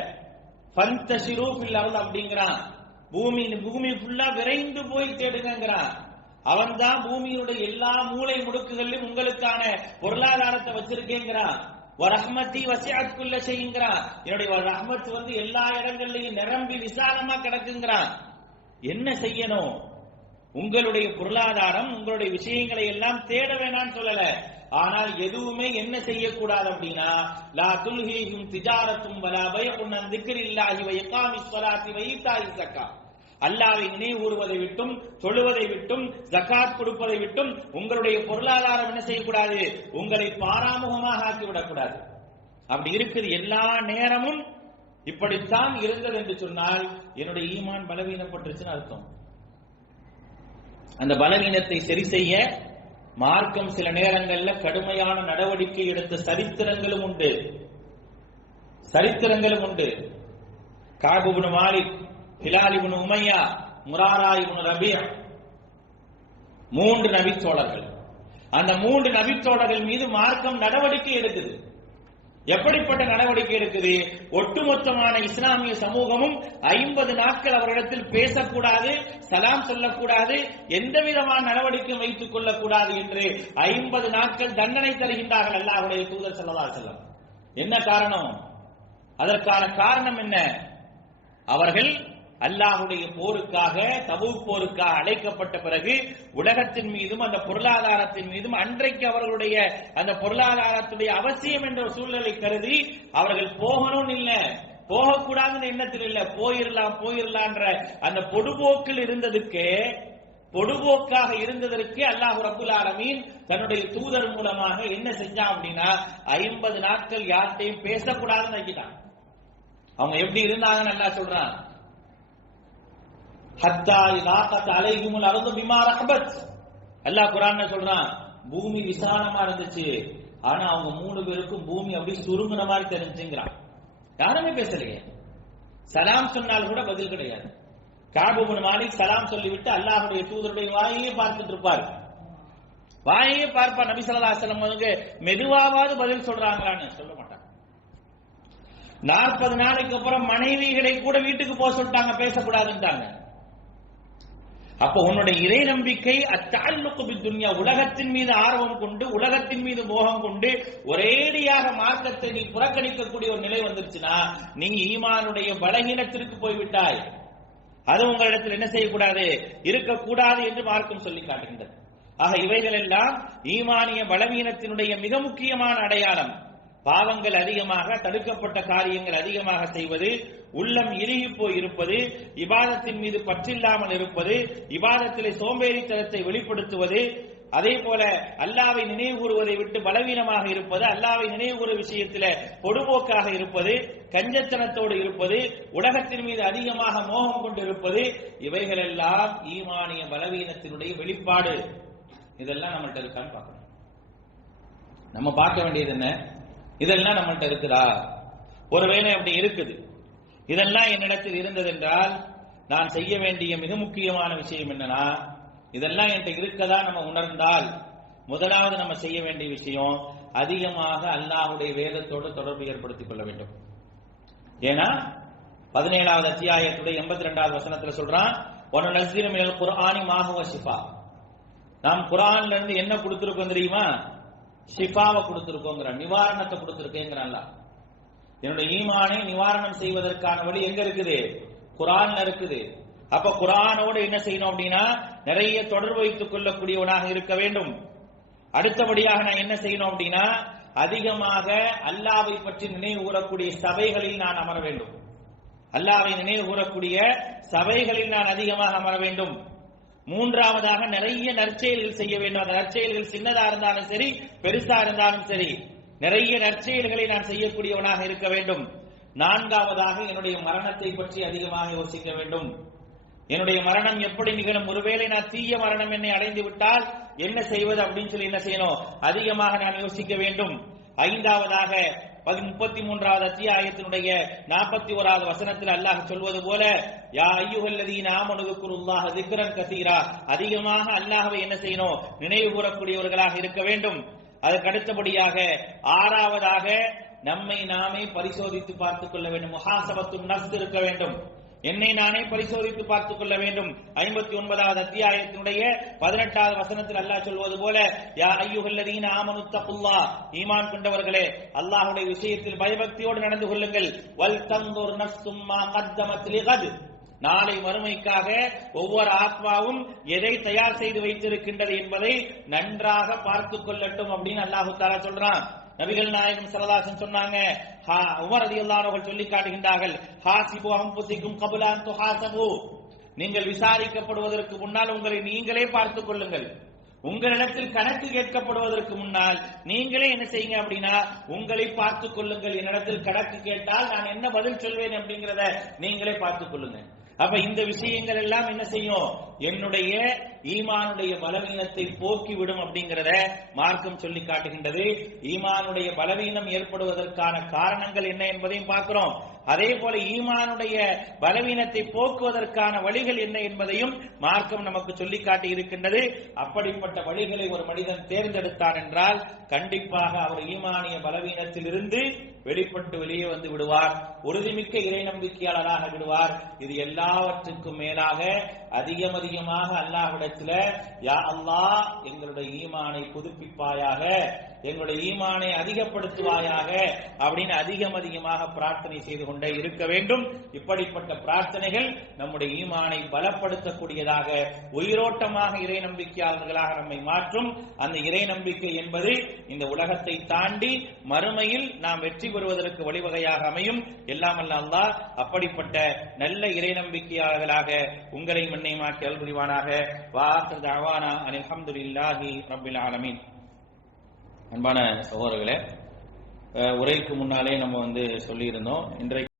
ஃபந்தஷிரு ஃபில் அர்த் அப்படிங்கறான். பூமி ஃபுல்லா விரைந்து போய் தேடுங்கிறான். அவன் தான் பூமியுடைய எல்லா மூலை முடுக்குகளிலும் உங்களுக்கான பொருளாதாரத்தை வச்சிருக்கேங்கிறான். ரஹ்மத்தி வசிஅத் குல்ல ஷைங்கிறான். என்னுடைய ரஹ்மத் எல்லா இடங்கள்லயும் நிரம்பி விசாலமா கிடக்குங்கிறான். என்ன செய்யணும்? உங்களுடைய பொருளாதாரம், உங்களுடைய விஷயங்களை எல்லாம் தேட வேணாம்னு சொல்லல. ஆனால் எதுவுமே என்ன செய்யக்கூடாது அப்படின்னா லா துல்ஹீஹிம் திஜாரத்தும் வலா பைஉன் அன் திக்ரில்லாஹி வ இகாமிஸ் ஸலாத்தி வ ஈதாஇஸ் ஸக்காத், அல்லாஹ்வை நினைவுகூருவதை விட்டும் தொழுவதை விட்டும் ஜகாத் கொடுப்பதை விட்டும் உங்களுடைய பொருளாதாரம் என்ன செய்யக்கூடாது? உங்களை பாராமுகமாக ஆக்கிவிடக்கூடாது. அப்படி இருக்குது. எல்லா நேரமும் இப்படித்தான் இருந்தது என்று சொன்னால் என்னுடைய ஈமான் பலவீனப்பட்டுருச்சுன்னு அர்த்தம். அந்த பலவீனத்தை சரி செய்ய மார்க்கம் சில நேரங்கள்ல கடுமையான நடவடிக்கை எடுத்த சரித்திரங்களும் உண்டு. கஅப் இப்னு மாலிக், ஹிலால் இப்னு உமையா, முராரா இப்னு ரபீஅ, 3 நபித்தோழர்கள். அந்த 3 நபித்தோழர்கள் மீது மார்க்கம் நடவடிக்கை எடுக்குது. எப்படிப்பட்ட நடவடிக்கை எடுக்குது? ஒட்டுமொத்தமான இஸ்லாமிய சமூகமும் 50 நாட்கள் அவரிடத்தில் பேசக்கூடாது, சலாம் சொல்லக்கூடாது, எந்த விதமான நடவடிக்கை வைத்துக் கொள்ளக்கூடாது என்று 50 நாட்கள் தண்டனை தருகின்றார்கள் அல்லாஹ்வுடைய தூதர் ஸல்லல்லாஹு அலைஹி வஸல்லம். என்ன காரணம்? அதற்கான காரணம் என்ன? அவர்கள் அல்லாஹ்வுடைய போருக்காக, தபூக் போருக்காக அழைக்கப்பட்ட பிறகு உலகத்தின் மீதும் அந்த பொருளாதாரத்தின் மீதும் அன்றைக்கு அவர்களுடைய அந்த பொருளாதாரத்துடைய அவசியம் என்ற சூழ்நிலை கருதி அவர்கள் போகணும்னு இல்ல, போகக்கூடாதுன்னு எண்ணத்தில் இல்ல, போயிரலான்ற அந்த பொடுபோக்கில் இருந்ததுக்கு, பொடுபோக்காக இருந்ததற்கு அல்லாஹ் ரப்புல் ஆலமீன் தன்னுடைய தூதர் மூலமாக என்ன செஞ்சான் அப்படின்னா 50 நாட்கள் யார்கிட்டையும் பேசக்கூடாதுன்னு ஆக்கிட்டான். அவங்க எப்படி இருந்தாங்கன்னு அல்லாஹ் சொல்றான். ஹத்தா இலாகத் அலைஹிமுல் அர்து பிமா ரஹபத், அல்லாஹ் குர்ஆன்ல சொல்றான் பூமி விசாலமா இருந்துச்சு, ஆனா அவங்க 3 பேருக்கும் பூமி அப்படி சுருங்குன மாதிரி தெரிஞ்சுங்கறான். யாருமே பேசலையே, சலாம் சொன்னால் கூட பதில் கிடையாது. கஅப் இப்னு மாலிக் சலாம் சொல்லிவிட்டு அல்லாஹ்வுடைய தூதருடைய வாயையே பார்த்துட்டு இருப்பார். வாயையே பார்ப்பார். நபி ஸல்லல்லாஹு அலைஹி வஸல்லம் மெதுவாவது பதில் சொல்றாங்களான்னு சொல்ல மாட்டாங்க. 40 நாளைக்கு அப்புறம் மனைவிகளை கூட வீட்டுக்கு போக சொல்லிட்டாங்க, பேசக்கூடாதுன்றாங்க. அப்போ உன்னுடைய இறை நம்பிக்கை அத்தஅல்லுக் பித்துன்யா, உலகத்தின் மீது ஆர்வம் கொண்டு, உலகத்தின் மீது மோகம் கொண்டு ஒரேடியாக மார்க்கத்தை நீ புறக்கணிக்கக்கூடிய ஒரு நிலை வந்துருச்சுன்னா நீ ஈமானுடைய பலகீனத்திற்கு போய்விட்டாய். அது உங்களிடத்தில் என்ன செய்யக்கூடாது? இருக்கக்கூடாது என்று மார்க்கம் சொல்லி காட்டுகின்றது. ஆக இவைகள் எல்லாம் ஈமானிய பலவீனத்தினுடைய மிக முக்கியமான அடையாளம். பாவங்கள் அதிகமாக, தடுக்கப்பட்ட காரியங்கள் அதிகமாக செய்வது, உள்ளம் இறுகி போய் இருப்பது, இபாதத்தின் மீது பற்றில்லாமல் இருப்பது, இபாதத்திலே சோம்பேறித்தனத்தை வெளிப்படுத்துவது, அதே போல அல்லாஹ்வை நினைவு கூறுவதை விட்டு பலவீனமாக இருப்பது, அல்லாஹ்வை நினைவு கூறும் விஷயத்தில் பொடுபோக்காக இருப்பது, கஞ்சத்தனத்தோடு இருப்பது, உலகத்தின் மீது அதிகமாக மோகம் கொண்டு இருப்பது, இவைகள் எல்லாம் ஈமானிய பலவீனத்தினுடைய வெளிப்பாடு. இதெல்லாம் நம்மள்ட்ட இருக்கான்னு பார்க்கணும். நம்ம பார்க்க வேண்டியது என்ன? இதெல்லாம் நம்மள்ட்ட இருக்குதா? ஒருவேளை அப்படி இருக்குது, இதெல்லாம் என்னிடத்தில் இருந்தது என்றால் நான் செய்ய வேண்டிய மிக முக்கியமான விஷயம் என்னன்னா, இதெல்லாம் என்கிட்ட இருக்கதா நம்ம உணர்ந்தால் முதலாவது நம்ம செய்ய வேண்டிய விஷயம் அதிகமாக அல்லாஹ்வுடைய வேதத்தோடு தொடர்பு ஏற்படுத்திக் கொள்ள வேண்டும். ஏன்னா 17வது அத்தியாயத்துடைய 82வது வசனத்துல சொல்றான், வனுனஸ்ஸிலு மினல் குர்ஆனி மா ஹுவ ஷிஃபா. நாம் குர்ஆன்ல இருந்து என்ன கொடுத்திருக்கோம் தெரியுமா? ஷிஃபாவை கொடுத்திருக்கோங்கறான், நிவாரணத்தை கொடுத்திருக்கேங்கறான்ல. என்னுடைய ஈமானை நிவாரணம் செய்வதற்கான வழி எங்க இருக்குது? குர்ஆன்ல இருக்குது. அப்ப குர்ஆனோட என்ன செய்யணும் அப்படின்னா நிறைய தொடர்பு வைத்துக் கொள்ளக்கூடியவனாக இருக்க வேண்டும். அடுத்தபடியாக நான் என்ன செய்யணும் அப்படின்னா அதிகமாக அல்லாஹ்வை பற்றி நினைவு கூறக்கூடிய சபைகளில் நான் அமர வேண்டும். அல்லாஹ்வை நினைவு கூறக்கூடிய சபைகளில் நான் அதிகமாக அமர வேண்டும். மூன்றாவதாக நிறைய நற்செயல்கள் செய்ய வேண்டும். அந்த நற்செயல்கள் சின்னதா இருந்தாலும் சரி, பெருசா இருந்தாலும் சரி, நிறைய நற்செயல்களை நான் செய்யக்கூடியவனாக இருக்க வேண்டும். நான்காவதாக என்னுடைய மரணத்தை பற்றி அதிகமாக யோசிக்க வேண்டும். என்னுடைய மரணம் எப்படி நிகழும்? ஒருவேளை நான் தீய மரணம் என்னை அடைந்து விட்டால் என்ன செய்வது அப்படின்னு சொல்லி என்ன செய்யணும்? அதிகமாக நான் யோசிக்க வேண்டும். ஐந்தாவதாக 33வது அத்தியாயத்தினுடைய 41வது வசனத்தில் அல்லாஹ் சொல்வது போல, யா அய்யுஹல்லதீன ஆமனு ذ்குருல்லாஹ ذிக்ரன் கஸீரா, அதிகமாக அல்லாஹ்வை என்ன செய்யணும்? நினைவு கூறக்கூடியவர்களாக இருக்க வேண்டும். அதற்கு அடுத்தபடியாக ஆறாவதாக நம்மை நாமே பரிசோதித்து பார்த்துக் கொள்ள வேண்டும். முஹாசபத்துன் நஃப்ஸ் இருக்க வேண்டும். என்னை நானே பரிசோதித்து பார்த்துக் கொள்ள வேண்டும். 59வது அத்தியாயத்தினுடைய 18வது வசனத்தில் அல்லாஹ் சொல்வது போல, யா அய்யுஹல்லதீன ஆமனு தக்குல்லாஹ், ஈமான் கொண்டவர்களே அல்லாஹ்வுடைய விஷயத்தில் பயபக்தியோடு நடந்து கொள்ளுங்கள். வல் தன்துர் நஃப்ஸும் மா கத்தமத் லிகத், நாளை மறுமைக்காக ஒவ்வொரு ஆத்மாவும் எதை தயார் செய்து வைத்திருக்கின்றது என்பதை நன்றாக பார்த்துக் கொள்ளட்டும் அப்படின்னு அல்லாஹ் தஆலா சொல்றான். நபிகள் நாயகம் ஸல்லல்லாஹு அலைஹி வஸல்லம் சொன்னாங்க, உமர் ரலியல்லாஹு அன்ஹு அவர்கள் சொல்லி காட்டுகின்றார்கள், ஹாசிபு அன்ஃபுஸிகும் கப்ல அன் துஹாசபு, நீங்கள் விசாரிக்கப்படுவதற்கு முன்னால் உங்களை நீங்களே பார்த்துக் கொள்ளுங்கள். உங்களிடத்தில் கணக்கு கேட்கப்படுவதற்கு முன்னால் நீங்களே என்ன செய்யுங்க அப்படின்னா உங்களை பார்த்துக் கொள்ளுங்கள். என்னிடத்தில் கணக்கு கேட்டால் நான் என்ன பதில் சொல்வேன் அப்படிங்கிறத நீங்களே பார்த்துக் கொள்ளுங்க. அப்ப இந்த விஷயங்கள் எல்லாம் என்ன செய்யும்? என்னுடைய ஈமானுடைய பலவீனத்தை போக்கிவிடும் அப்படிங்கிறத மார்க்கம் சொல்லி காட்டுகின்றது. ஈமானுடைய பலவீனம் ஏற்படுவதற்கான காரணங்கள் என்ன என்பதையும் பார்க்கிறோம். அதே போல ஈமானுடைய பலவீனத்தை போக்குவதற்கான வழிகள் என்ன என்பதையும் மார்க்கம் நமக்கு சொல்லி காட்டி இருக்கின்றது. அப்படிப்பட்ட வழிகளை ஒரு மனிதன் தேர்ந்தெடுத்தான் என்றால் கண்டிப்பாக அவர் ஈமானிய பலவீனத்தில் இருந்து வெளிப்பட்டு வெளியே வந்து விடுவார், உறுதிமிக்க இறை நம்பிக்கையாளராக விடுவார். இது எல்லாவற்றுக்கும் மேலாக அதிகமாக அல்லாஹ்விடத்தில், யா அல்லாஹ் எங்களுடைய ஈமானை புதுப்பிப்பாயாக, எங்களுடைய ஈமானை அதிகப்படுத்துவாயாக அப்படின்னு அதிகமாக பிரார்த்தனை செய்து கொண்டே இருக்க வேண்டும். இப்படிப்பட்ட பிரார்த்தனைகள் நம்முடைய ஈமானை பலப்படுத்தக்கூடியதாக, உயிரோட்டமாக இறை நம்பிக்கையாளர்களாக நம்மை மாற்றும். அந்த இறை நம்பிக்கை என்பது இந்த உலகத்தை தாண்டி மறுமையில் நாம் வெற்றி பெறுவதற்கு வழிவகையாக அமையும். எல்லாம் அல்ல அல்லாஹ் அப்படிப்பட்ட நல்ல இறை நம்பிக்கையாளர்களாக உங்களை மன்னியமாக்கி அருள் புரிவானாக. வஆகிரு தஅவானா அனில் ஹம்துலில்லாஹி ரப்பில் ஆலமீன். அன்பான சகோதரர்களே, உரைக்கு முன்னாலே நம்ம சொல்லி இருந்தோம். இன்றைக்கு